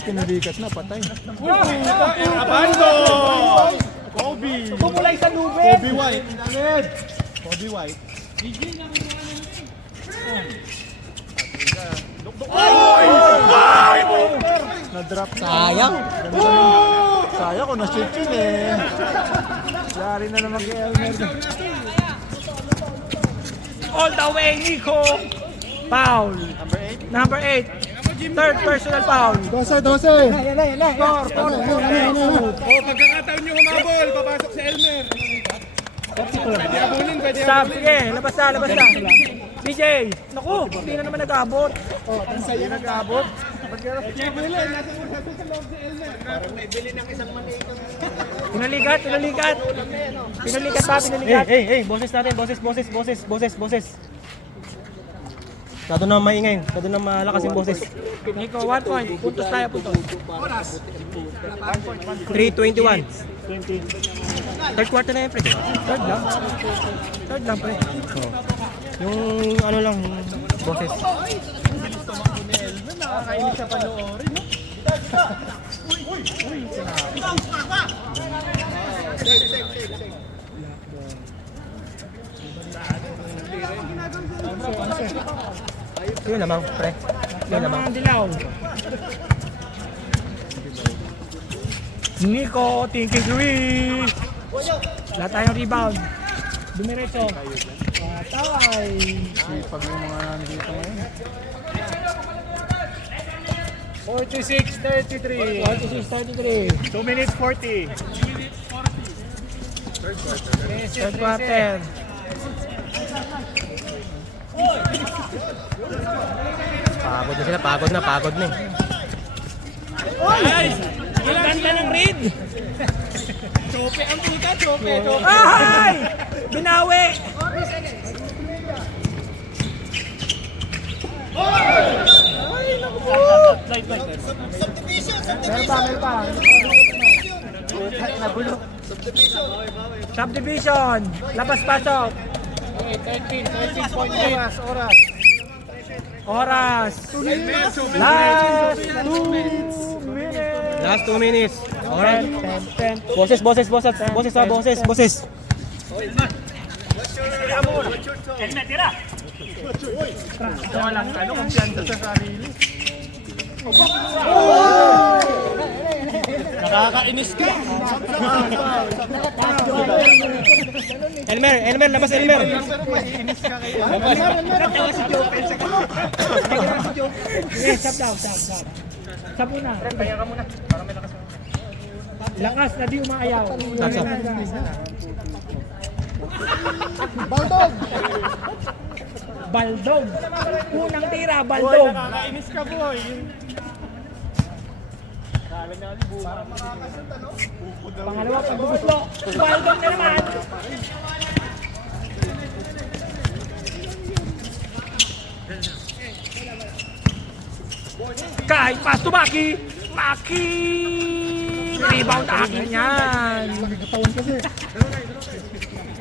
Pinalikat na, patay. Abando! Kobe! Tumulay sa lubid. Kobe White. Kobe White. Na-drop sa... Sayang. Sayang kung na-shoot yun eh. Yari na naman kay Elmer. All the way, Nico. Foul. Number 8. Third personal foul. 12. Score. Pagkakataon nyo humabol, papasok si Elmer. Pwede abulin, pwede Sab, sige. Labas na. DJ. Naku, hindi na naman nag-abot. Ang sayo nag-abot. Pinalikat. Pinalikat pa, pinalikat. Hey, boses natin, boses. Masyado na maingay, masyado na malakas yung boses. Nico, 1 point. Puntos tayo, puntos. 3:21. Third quarter na yan, pre. Third lang, pre. Yung ano lang, yung boses. nakakainis sa panoorin. Yun naman, pre. Yun naman. Ang dilaw. Nico, thinking three. Lahat tayong rebound. Dumiretso. Patay. Sipag yung mga nandito ngayon. 46-33. 46-33. 2 minutes 40. Third quarter. Pagod na eh. Ay! Ang ganda ng read! Chope ang puta, chope. Ay! Binawi! Meron pa. Subdivision. Labas-pasok. 13.8. Oras. Last 2 minutes. Alright. 10. Boses. Walang kumpiyansa sa sarili. Nakakainis ka. Elmer, labas Elmer. Inis ka kayo. Yes, stop. Stop muna. Kaya ka muna. Para may lakas. Lakas na di umaayaw. Stop. Baldog. Unang tira, Boy, Baldog. nakakainis ka, boy. Pangalawa, pagbubuslo. Baldog na naman. Kai, pass to Maki. Maki! Rebound akin yan. Nagkataon kasi.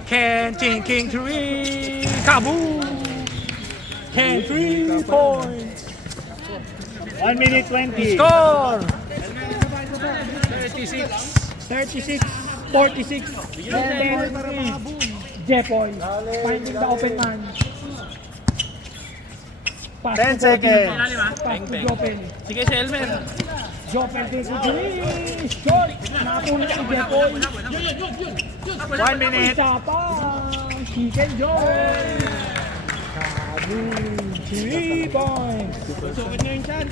Ken King 3. Kaboom! Ken 3 points. 1 minute 20. Score! 36, 46. Jepoy, finding the open man. Pass 10 to seconds. Pass to Jopel. Sige, si Elmer. Jopel takes it three. Shot! Nakapulit si Jepoy. 1 minute. Isa pa. Chicken Joy. Kaboom! 3 points.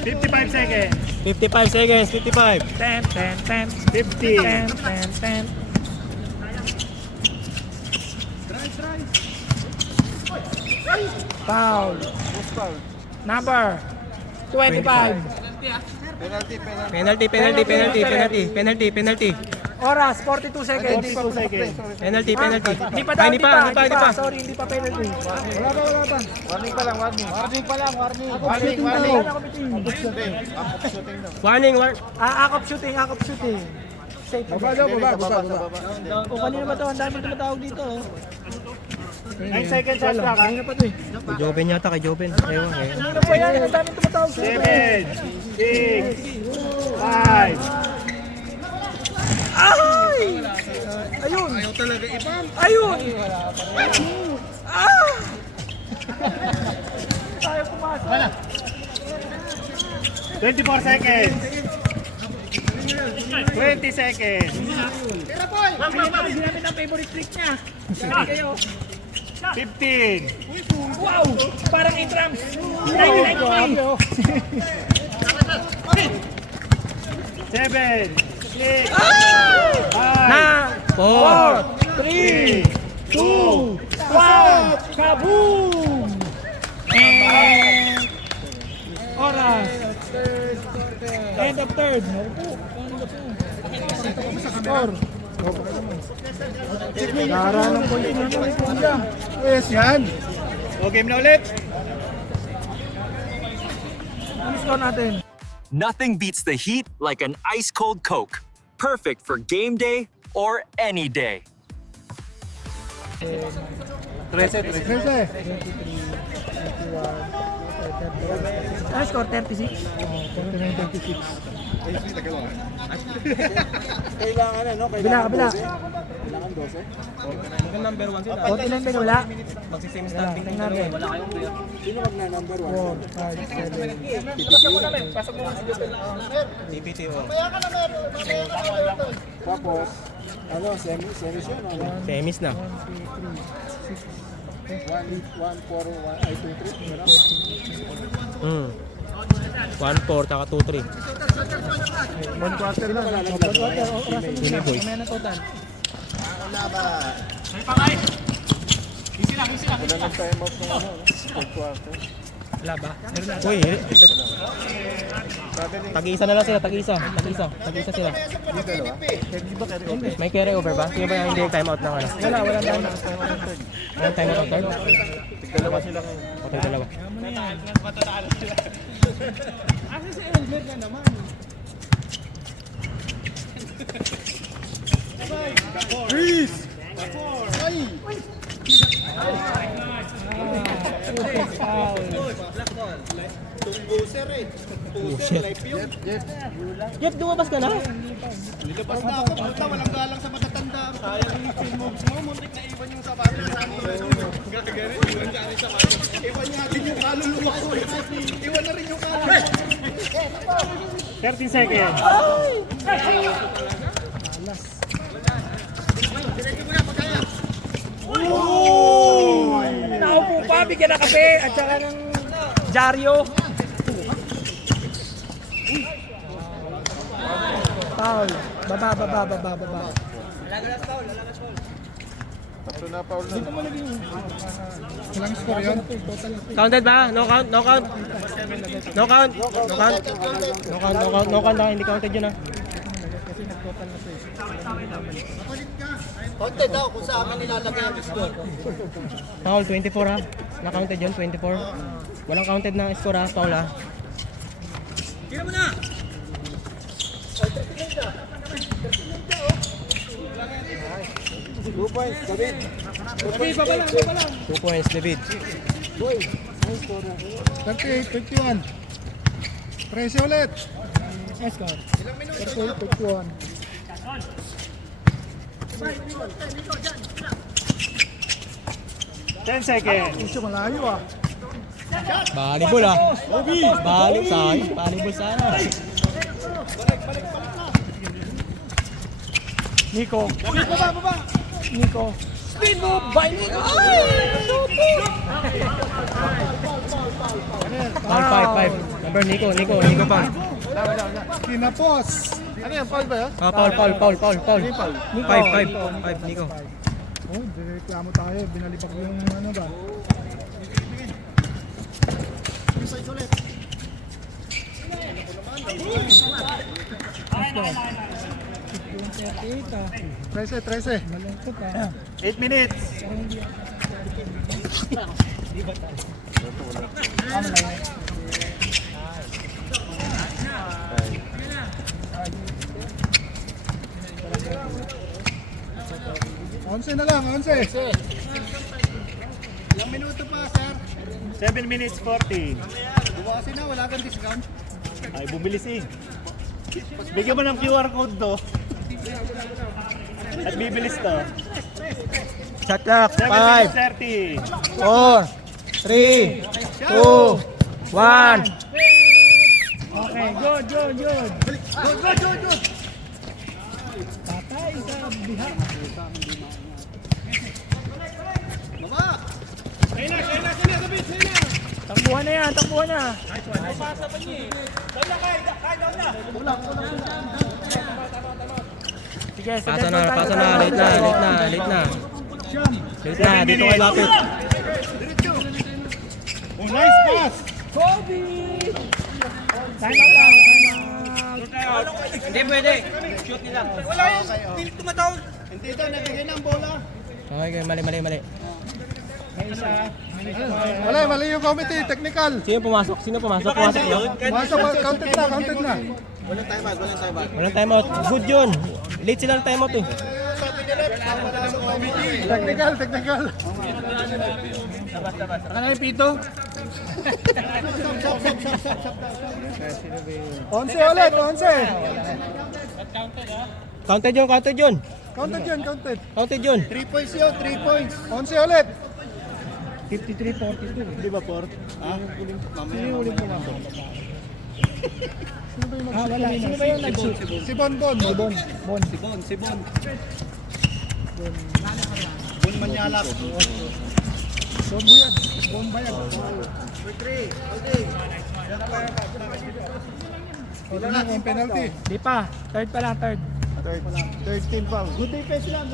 55 seconds. 55 seconds, 55. 10, 10, 10. 50. 10, 10, 10. Foul. Number 25. Penalty. Oras 42 seconds. 42 seconds. Penalty. Hindi pa daw, Hindi pa. Sorry, hindi pa penalty. Wala pa. Warning pa lang, warning. Warning. Akop shooting. Safe. Baba. O kanina ba to? Ang dami tumatawag dito. 9 seconds shot clock. Kanina pa to eh. Kay Joven yata, kay Joven. Ayun. Kanina pa yan. Ang dami tumatawag dito. 7, 6, 5. Ay! Ayun! Ayaw talaga ibang. Ayun! Ah! Tayo pumasok. 24 seconds. 20 seconds. Hindi namin ang favorite trick niya. Sabi kayo. 15. Wow! Parang intrams. 1993. 7, 6, 5, Na! 4. 3, 2, 1, kaboom! And oras. End of third. Score. Nakaranang po yun ano ni Kuya. Yes, yan. O game na ulit. Ano score natin? Nothing beats the heat like an ice-cold Coke. Perfect for game day or any day. 13. Ano score? 36? 29-26. Bila. Number 1 sila. 49 ba wala? Magsisame standing Tingnan natin. TPT o. Tapos, semi siya, Semis na. 1, 4, 1, 2, 3. 1-4, tsaka 2-3. 1 quarter na. Sini boy. Mamaya na total. Wala nang time out ng third quarter. Wala ba? Meron na. Uy, tag-isa na lang sila, tag-isa sila. May carry over ba? Sino ba yung hindi yung time out ng ano? Wala na. May time out ng third? Dalawa sila ngayon. Okay, dalawa. Jeff, lumabas ka na? Nilabas na ako, puta, walang galang sa matatanda. Sayang yung film moves mo, muntik na iwan yung sapatos namin. Gagari, iwan ka rin sapatos. Iwan niya din yung kaluluwa ko. Iwan na rin yung kaluluwa. 13 seconds. Naupo pa, bigyan ng kape at saka ng dyaryo. Foul. Baba. Dito mo lagi yung... Ilang score yun? Counted ba? No count? No count? No count? No count? No count? No count? No count ah. Hindi counted yun ah. Kasi nag-total na to eh. Konti daw kung sa amin nilalagay ang score. Foul, 24 ah. Na-counted yun, 24. Walang counted na score ah, foul ah. Tira mo na! 2 points, David. Okay, baba lang, baba lang. 2 points, David. 38, 51. 13 ulit. Score. Ilang minuto? 38, 51. 10 seconds. Puso malayo ah. Volleyball ah. Volleyball sana. Nico. Baba. Nico. Speed move by Nico. Foul 5. Number Nico pa. Kinapos. Ano yan, foul ba yun? Ah, foul. 5, Nico. Oh, direktamo tayo. Binalipak yung ano ba? Trece. Malungkot ah. 8 minutes. Onse na lang, 11. Ilang minuto pa, sir? 7 minutes 40. Buwasin na, wala kang discount. Ay, bumilis eh. Bigyan mo ng QR code to. At bibilis to. Shot clock, 7 minutes 30. 4, 3, 2, 1. Okay, good. Good. Patay sa biha. Baba! Takbuhan na yan. Sige, Pasa na, late na. Dito kayo lapit. Oh, nice pass! Kobe! Time out. Hindi pwede. Shoot nila. Wala yun! Tumatawag! Hindi daw, nabigay ng bola. Okay, mali. May isa. Mali yung committee, technical. Sino pumasok? Pumasok yun. Counted na. Walang timeout. Good yun. Late sila ng timeout eh. Technical. Ano yung pito? 11 ulit, 11. Counted yun. Counted yun. 3 points yun, 3 points. 11 ulit. 53-42. Di ba, Port? Ha? Sino yung ulit mo nga? Wala. Sino ba yung nag-shoot? Si Bon. Bon Manyalak. Bon Bayag. Ito na yung penalty. Di pa. Third pa lang. Third team foul. Good defense lang.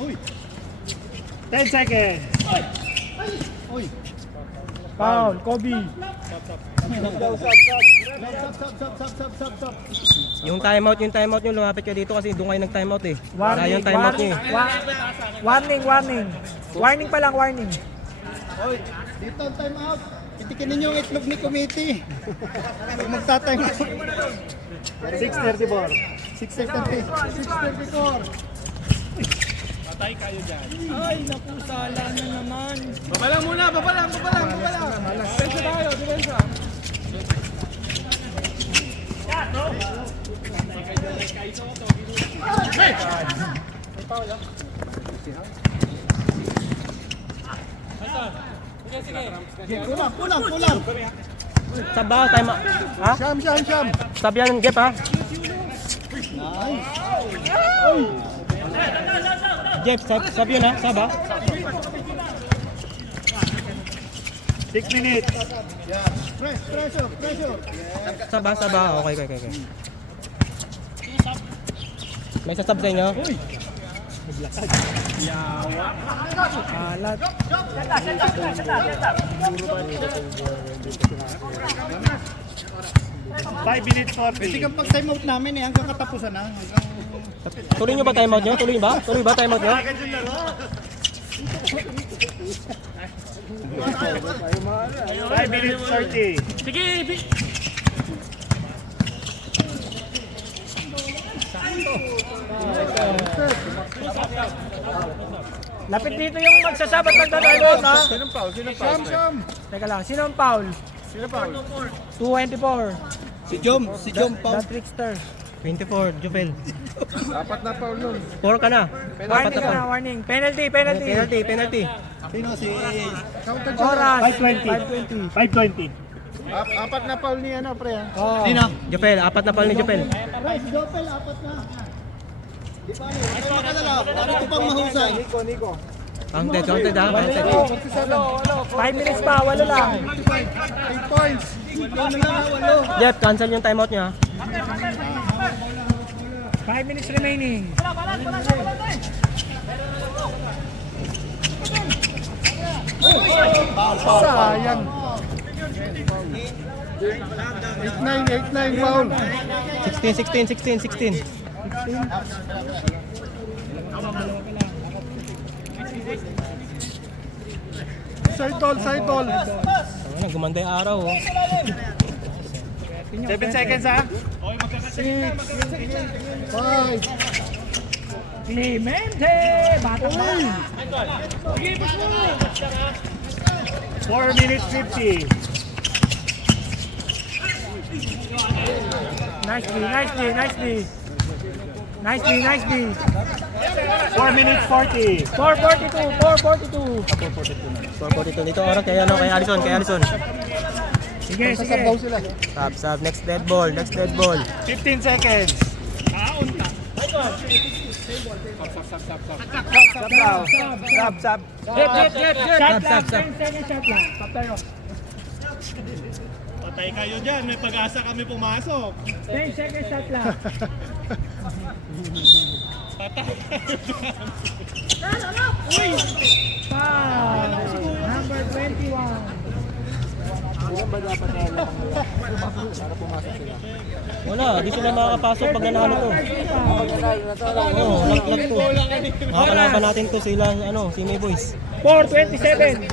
Uy! 10 seconds. Foul. Kobe. Stop. Yung timeout nyo, lumapit kayo dito kasi doon kayo nag-timeout eh. Wala yung timeout nyo eh. Warning pa lang. Oy, dito ang time out. Itikin ninyo yung itlog ni committee. Pag magta-time out. 6:34. 6:34. Patay kayo dyan. Ay, naku, sala na naman. Baba lang muna. Depensa tayo, depensa. Kulang. Sab ba? Time out. Ha? Siyam. Sab yan, Jeff ha? Jeff, sab yun ha? Sab ha? 6 minutes. Pressure. Saba. Okay. May sasab sa inyo? Alat. 5 minutes 40. Pwede kang pag-time out namin eh, hanggang katapusan na. Tuloy nyo ba timeout nyo? Tuloy ba timeout nyo? 5 minutes 30. Sige, lapit dito yung magsasabat magdadalot ha. Sinong foul? Sam. Teka lang, sino ang foul? Sino foul? 224. Si Jom The trickster. 24, Jufel. Apat na foul nun. 4 ka na. Apat Warning na na, pa. warning. Penalty. Penalty. Sino si... Oras. 520. 520. Apat na foul ni ano, pre. Oh. Sino? Jufel, apat na pal ni Jufel. Rice Doppel, apat na. Di ba? Ay, makadala. Para ko pang mahusay. Nico. Counted ha? Counted. 5 minutes pa, wala lang. 8 points. Jeff, cancel yung timeout nyo ha. 5 minutes remaining. Sayang. 8-9 foul. 16. Side ball. Ano, gumanda yung araw oh. 7 seconds ha. 5. Clemente! Batang ba? 4 minutes 50. Nice B. 4 minutes 40. 442. 442 dito orang kay Alison. Sige. Sub. Next dead ball. 15 seconds. Sub. Jet. Shot lang. Stop. 10 seconds shot lang. Stop tayo. Patay kayo dyan. May pag-asa kami pumasok. 10 seconds shot lang. Foul. Number 21. Wala, di sila makakapasok pag nanalo to. Oo, lag to. Makakalaban natin to sila, si May Boys. 427.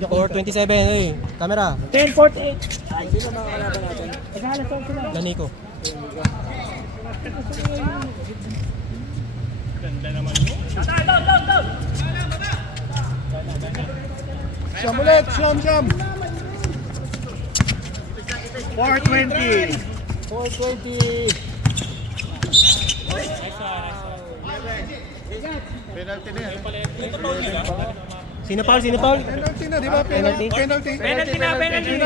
427, eh. Camera, 1048. Naghahalas sila. Lanico. Jump ulit. Jump. 420. Penalty na yan. Sino foul? Penalty na, di ba? Penalty? Penalty. Penalty na. Penalty.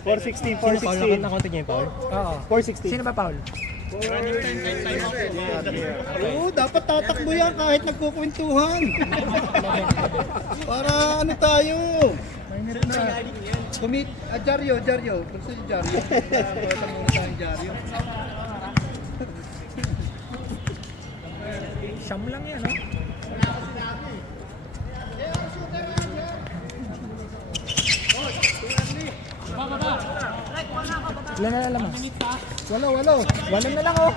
416. Sino foul? Na konti niya yung foul? Oo. 416. Sino ba foul? Oo, dapat tatakbo yan kahit nagkukwentuhan. Para ano tayo? Jaryo. Gusto niyo Jaryo? Pwede muna tayong Jaryo. Siyam lang yan, no? Ilan na lang? Wala na lang, oh.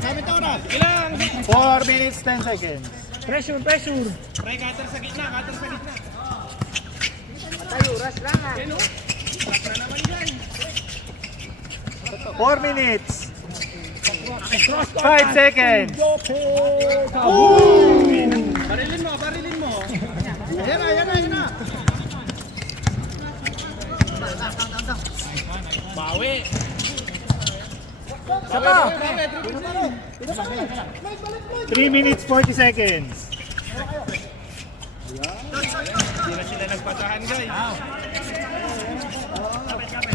Sabi to oras. 4 minutes 10 seconds. Pressure. 4 minutes. 5 seconds. Barilin mo. Yan na. Sapa. 3 minutes 40 seconds.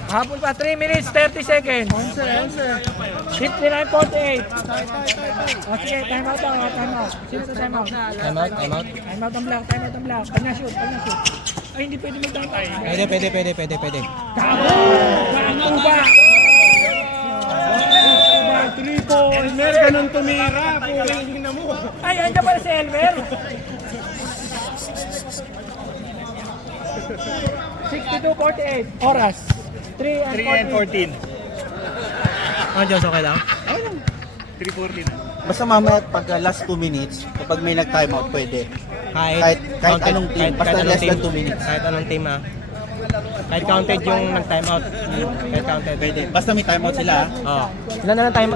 Habol pa, 3 minutes, 30 seconds. 11. 59-48. O sige, time out daw, time out. Sino sa time out? Time out, time out. Time out ang black, time out ang black. Pag na-shoot, pag na-shoot. Ay, hindi pwede mag-time out. Pwede. Tama! Tuba! Elmer, ganun tumira. Puring na mo. Ay, andyan pala si Elmer. 62-48. Oras. 3 and 14. Ah, Diyos, okay lang? 3:40 na. Basta mamaya pag last 2 minutes, kapag may nag-timeout, pwede. Kahit counted- anong team, basta anong less team. than 2 minutes. Kahit anong team ha. Kahit counted yung nag-time out. Kahit counted. Pwede. Basta may timeout sila. Oo. Ilan na ng time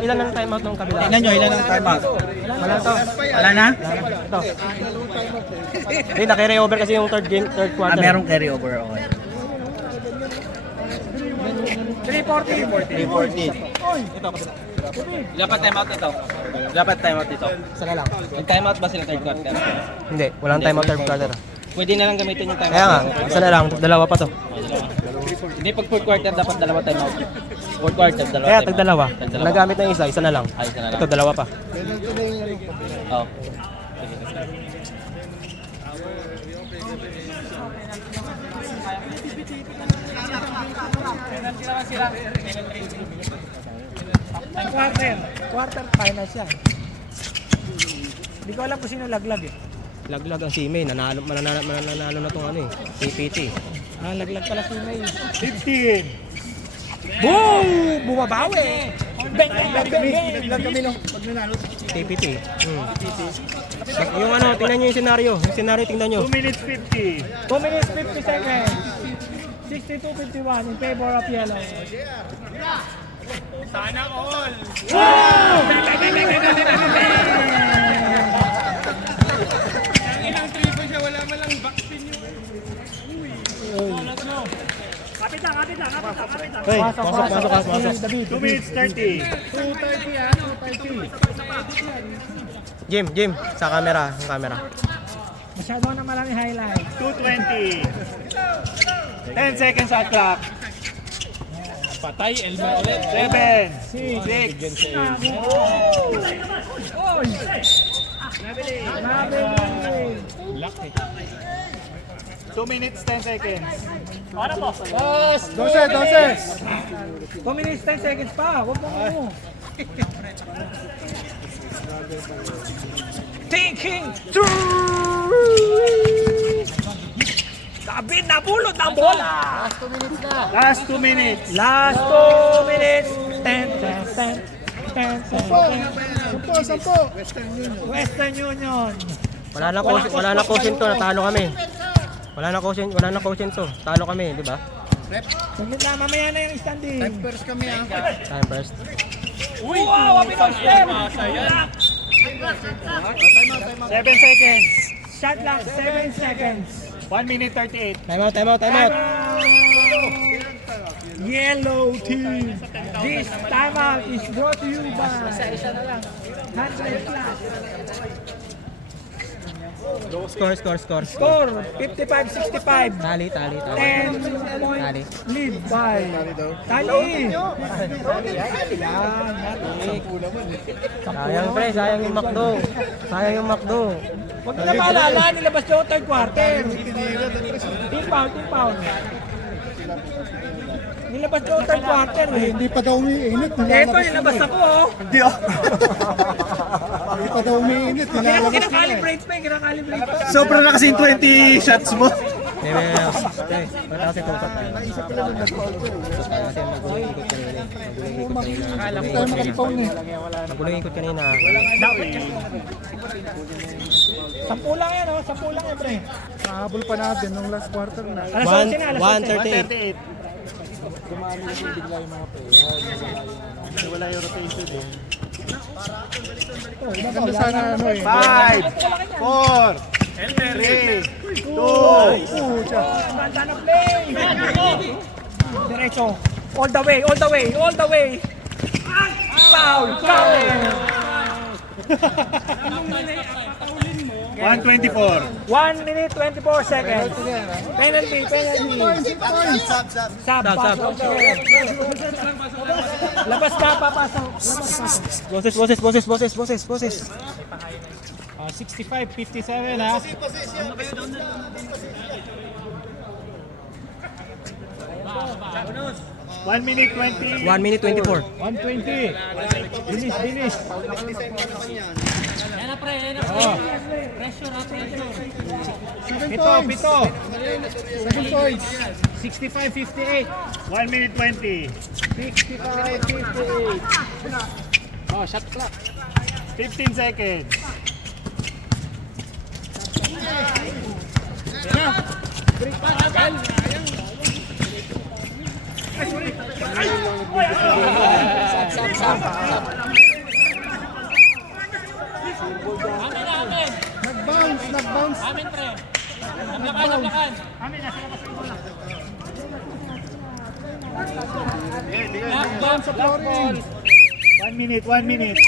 out ng kabila? Tingnan nyo, ilan ang timeout? Wala to. Wala na? Ito. Hindi, naki-carry over kasi yung third quarter. Merong carry over. Okay. 3-14. 3:40. Dapat timeout dito. Sana lang. Nag-timeout ba sila third quarter? Hindi, walang time out third quarter. Pwede na lang gamitin yung timeout. Kaya nga, isa na lang, dalawa pa to. Hindi, pag fourth quarter, dapat dalawa timeout. Fourth quarter, dalawa Kaya timeout. tag-dalawa. Tag-dalawa. Nagamit na yung isa na lang. Ay, isa na lang. Ito, dalawa pa. Oo. Quarter finals yan. Hindi ko alam kung sino laglag eh. Laglag ang si May, nanalo na tong ano eh, PPT. Laglag pala si May. 15. Boom! Bumabawi! Bang! Naglag kami nung pag nanalo. PPT. Yung ano, tingnan nyo yung senaryo. Yung senaryo, tingnan nyo. 2 minutes 50. 2 minutes 50 seconds. 62-51 in favor of yellow. Sana all. Ilang triple siya, wala man lang backspin yung... Kapit lang. Hey, pasok. David. 2 minutes 30. 2:30 ah, 2:30. Jim, sa camera, yung camera. Masyado na marami highlight. 2:20. 10 seconds shot clock. Patay, Elmer ulit. 7. 6. Oy! Mabili! 2 minutes 10 seconds. 2 minutes 10 seconds pa. Huwag mong ano. Thinking through! David nabulot ng bola! Last 2 minutes. Last 2 minutes. 10. Western Union. Wala na quotient to, natalo kami. Wala na quotient to, talo kami, di ba? Sungit na, mamaya na yung standing. Time first kami ah. Time first. Wow, Pinoy step! 7 seconds. Shot clock, 7 seconds. 1 minute 38. Time out. Yellow team. This timeout is brought to you by 100 plus. Score. Score 55-65. Tali. 10 point lead by Tali. Sayang yung McDo. Huwag nila maalala, nilabas yung third quarter. Team foul. Nilabas yung third quarter eh. Hindi pa daw umiinit. Ito, nilabas ako oh. Hindi pa daw umiinit. Kinakalibrate pa. Sobra na kasi yung 20 shots mo. Wala kasi tukat tayo. Kasi magulong ikot kanina. Sampu lang yan oh, pre. Habol pa natin nung last quarter na. Alas 11 na, alas 1:38. 1:38. Wala yung rotation eh. Maganda sana ano eh. 5, 4, 3, 2. Ganda na play. Diretso. All the way. Foul. 1:24. 1 minute 24 seconds. Penalty. Sub. Labas ka, papasok. Labas, Boses. 65-57 ha. One minute 20. 1 minute 24. 120. Bilis. Oh. Pito. 7 points. 65-58. 1 minute 20. 65-58. Oh, shot clock. 15 seconds. Nag-bounce. Amin, pre. Naglakan. Amin, nasa labas ko na. Nag-bounce sa flooring. 1 minute.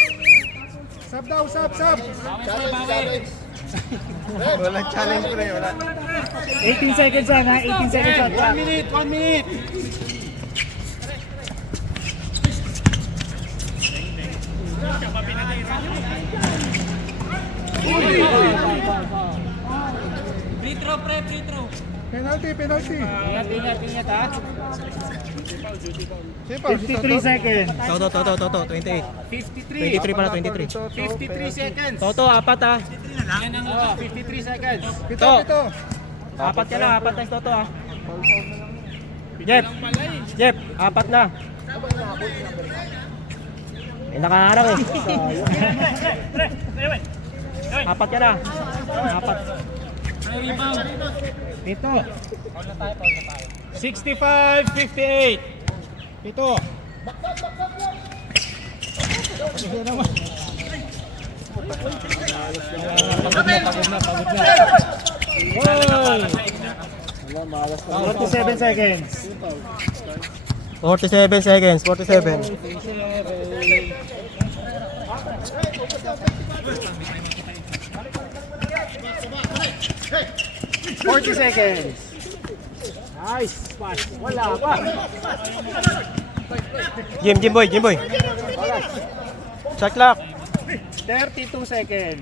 Sub daw, sub. Walang challenge pre, wala. 18 seconds lang ha, 18 seconds lang. 1 minute. Free throw. Penalty. Ingat ha. 53 seconds. Toto, 28. 53. 23 pala, 23. 53 seconds. Toto, apat ah. 53 seconds. Pito. Apat ka na, apat na Toto ah. Jeff, apat na. Nakaharang eh. Apat ka na. Apat. Pito. 65-58. Pito. Pagod na. 47 seconds. 47 seconds, 47. 40 seconds. Nice pass. Wala pa. Jim boy. Shot clock. 32 seconds.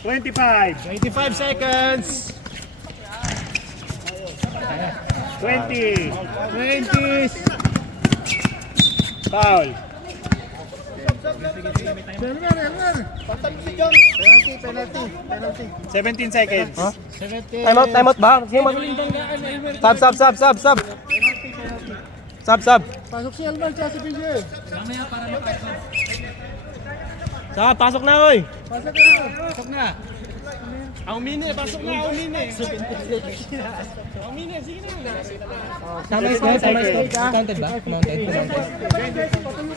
25 seconds. 20. Foul. Penalty. 17 seconds. Huh? Time out ba? Sige mag... Sub. Pasok si Alman, siya si PJ. Pasok na oy. Pasok na. Pasok na. Tama score. Counted ba? Counted.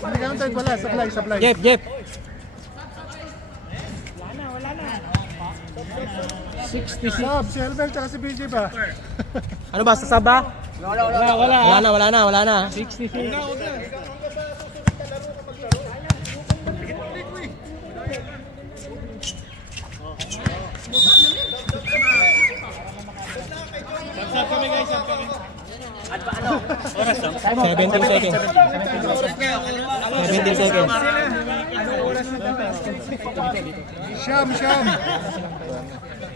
Hindi counted, wala. Supply. Jeff. 60 Sub, si Alman, tsaka si PJ ba? Ano ba? Sa sub ba? Wala na. 66. Sab kami guys, sab kami. 17 seconds. 17 seconds.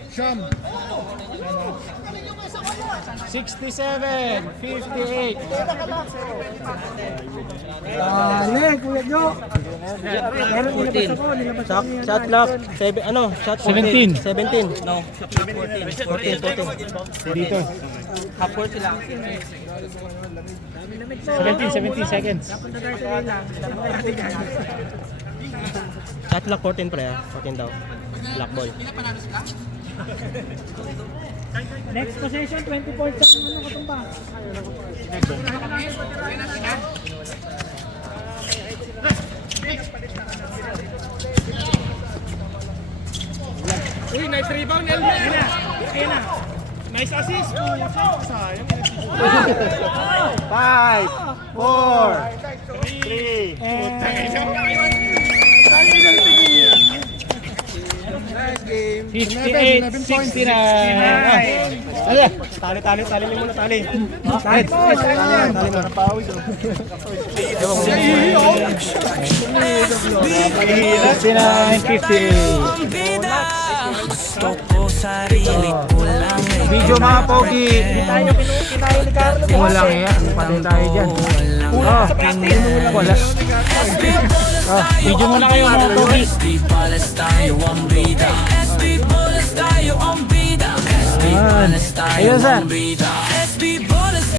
Sham. 67, 58. Shot clock. Shot 17. 17. No. 14. Dito. Half court sila. 17 seconds. Shot clock 14 pre ah. 14 daw. Black ball. Next possession, 20 points ang katumba. Uy, nice rebound, Elmer. Okay na. Nice assist. Sayang. 5, 4, 3, Nice game. 58, 69. Tali mo muna, tali. Tali mo, tali mo yan. Tali mo. Sina 50. Video mga pogi. Kinayo ni Carlo. Walang yan. Patay tayo dyan. Wala. Video muna kayo mga pogi. Ayun, sir. SB Boys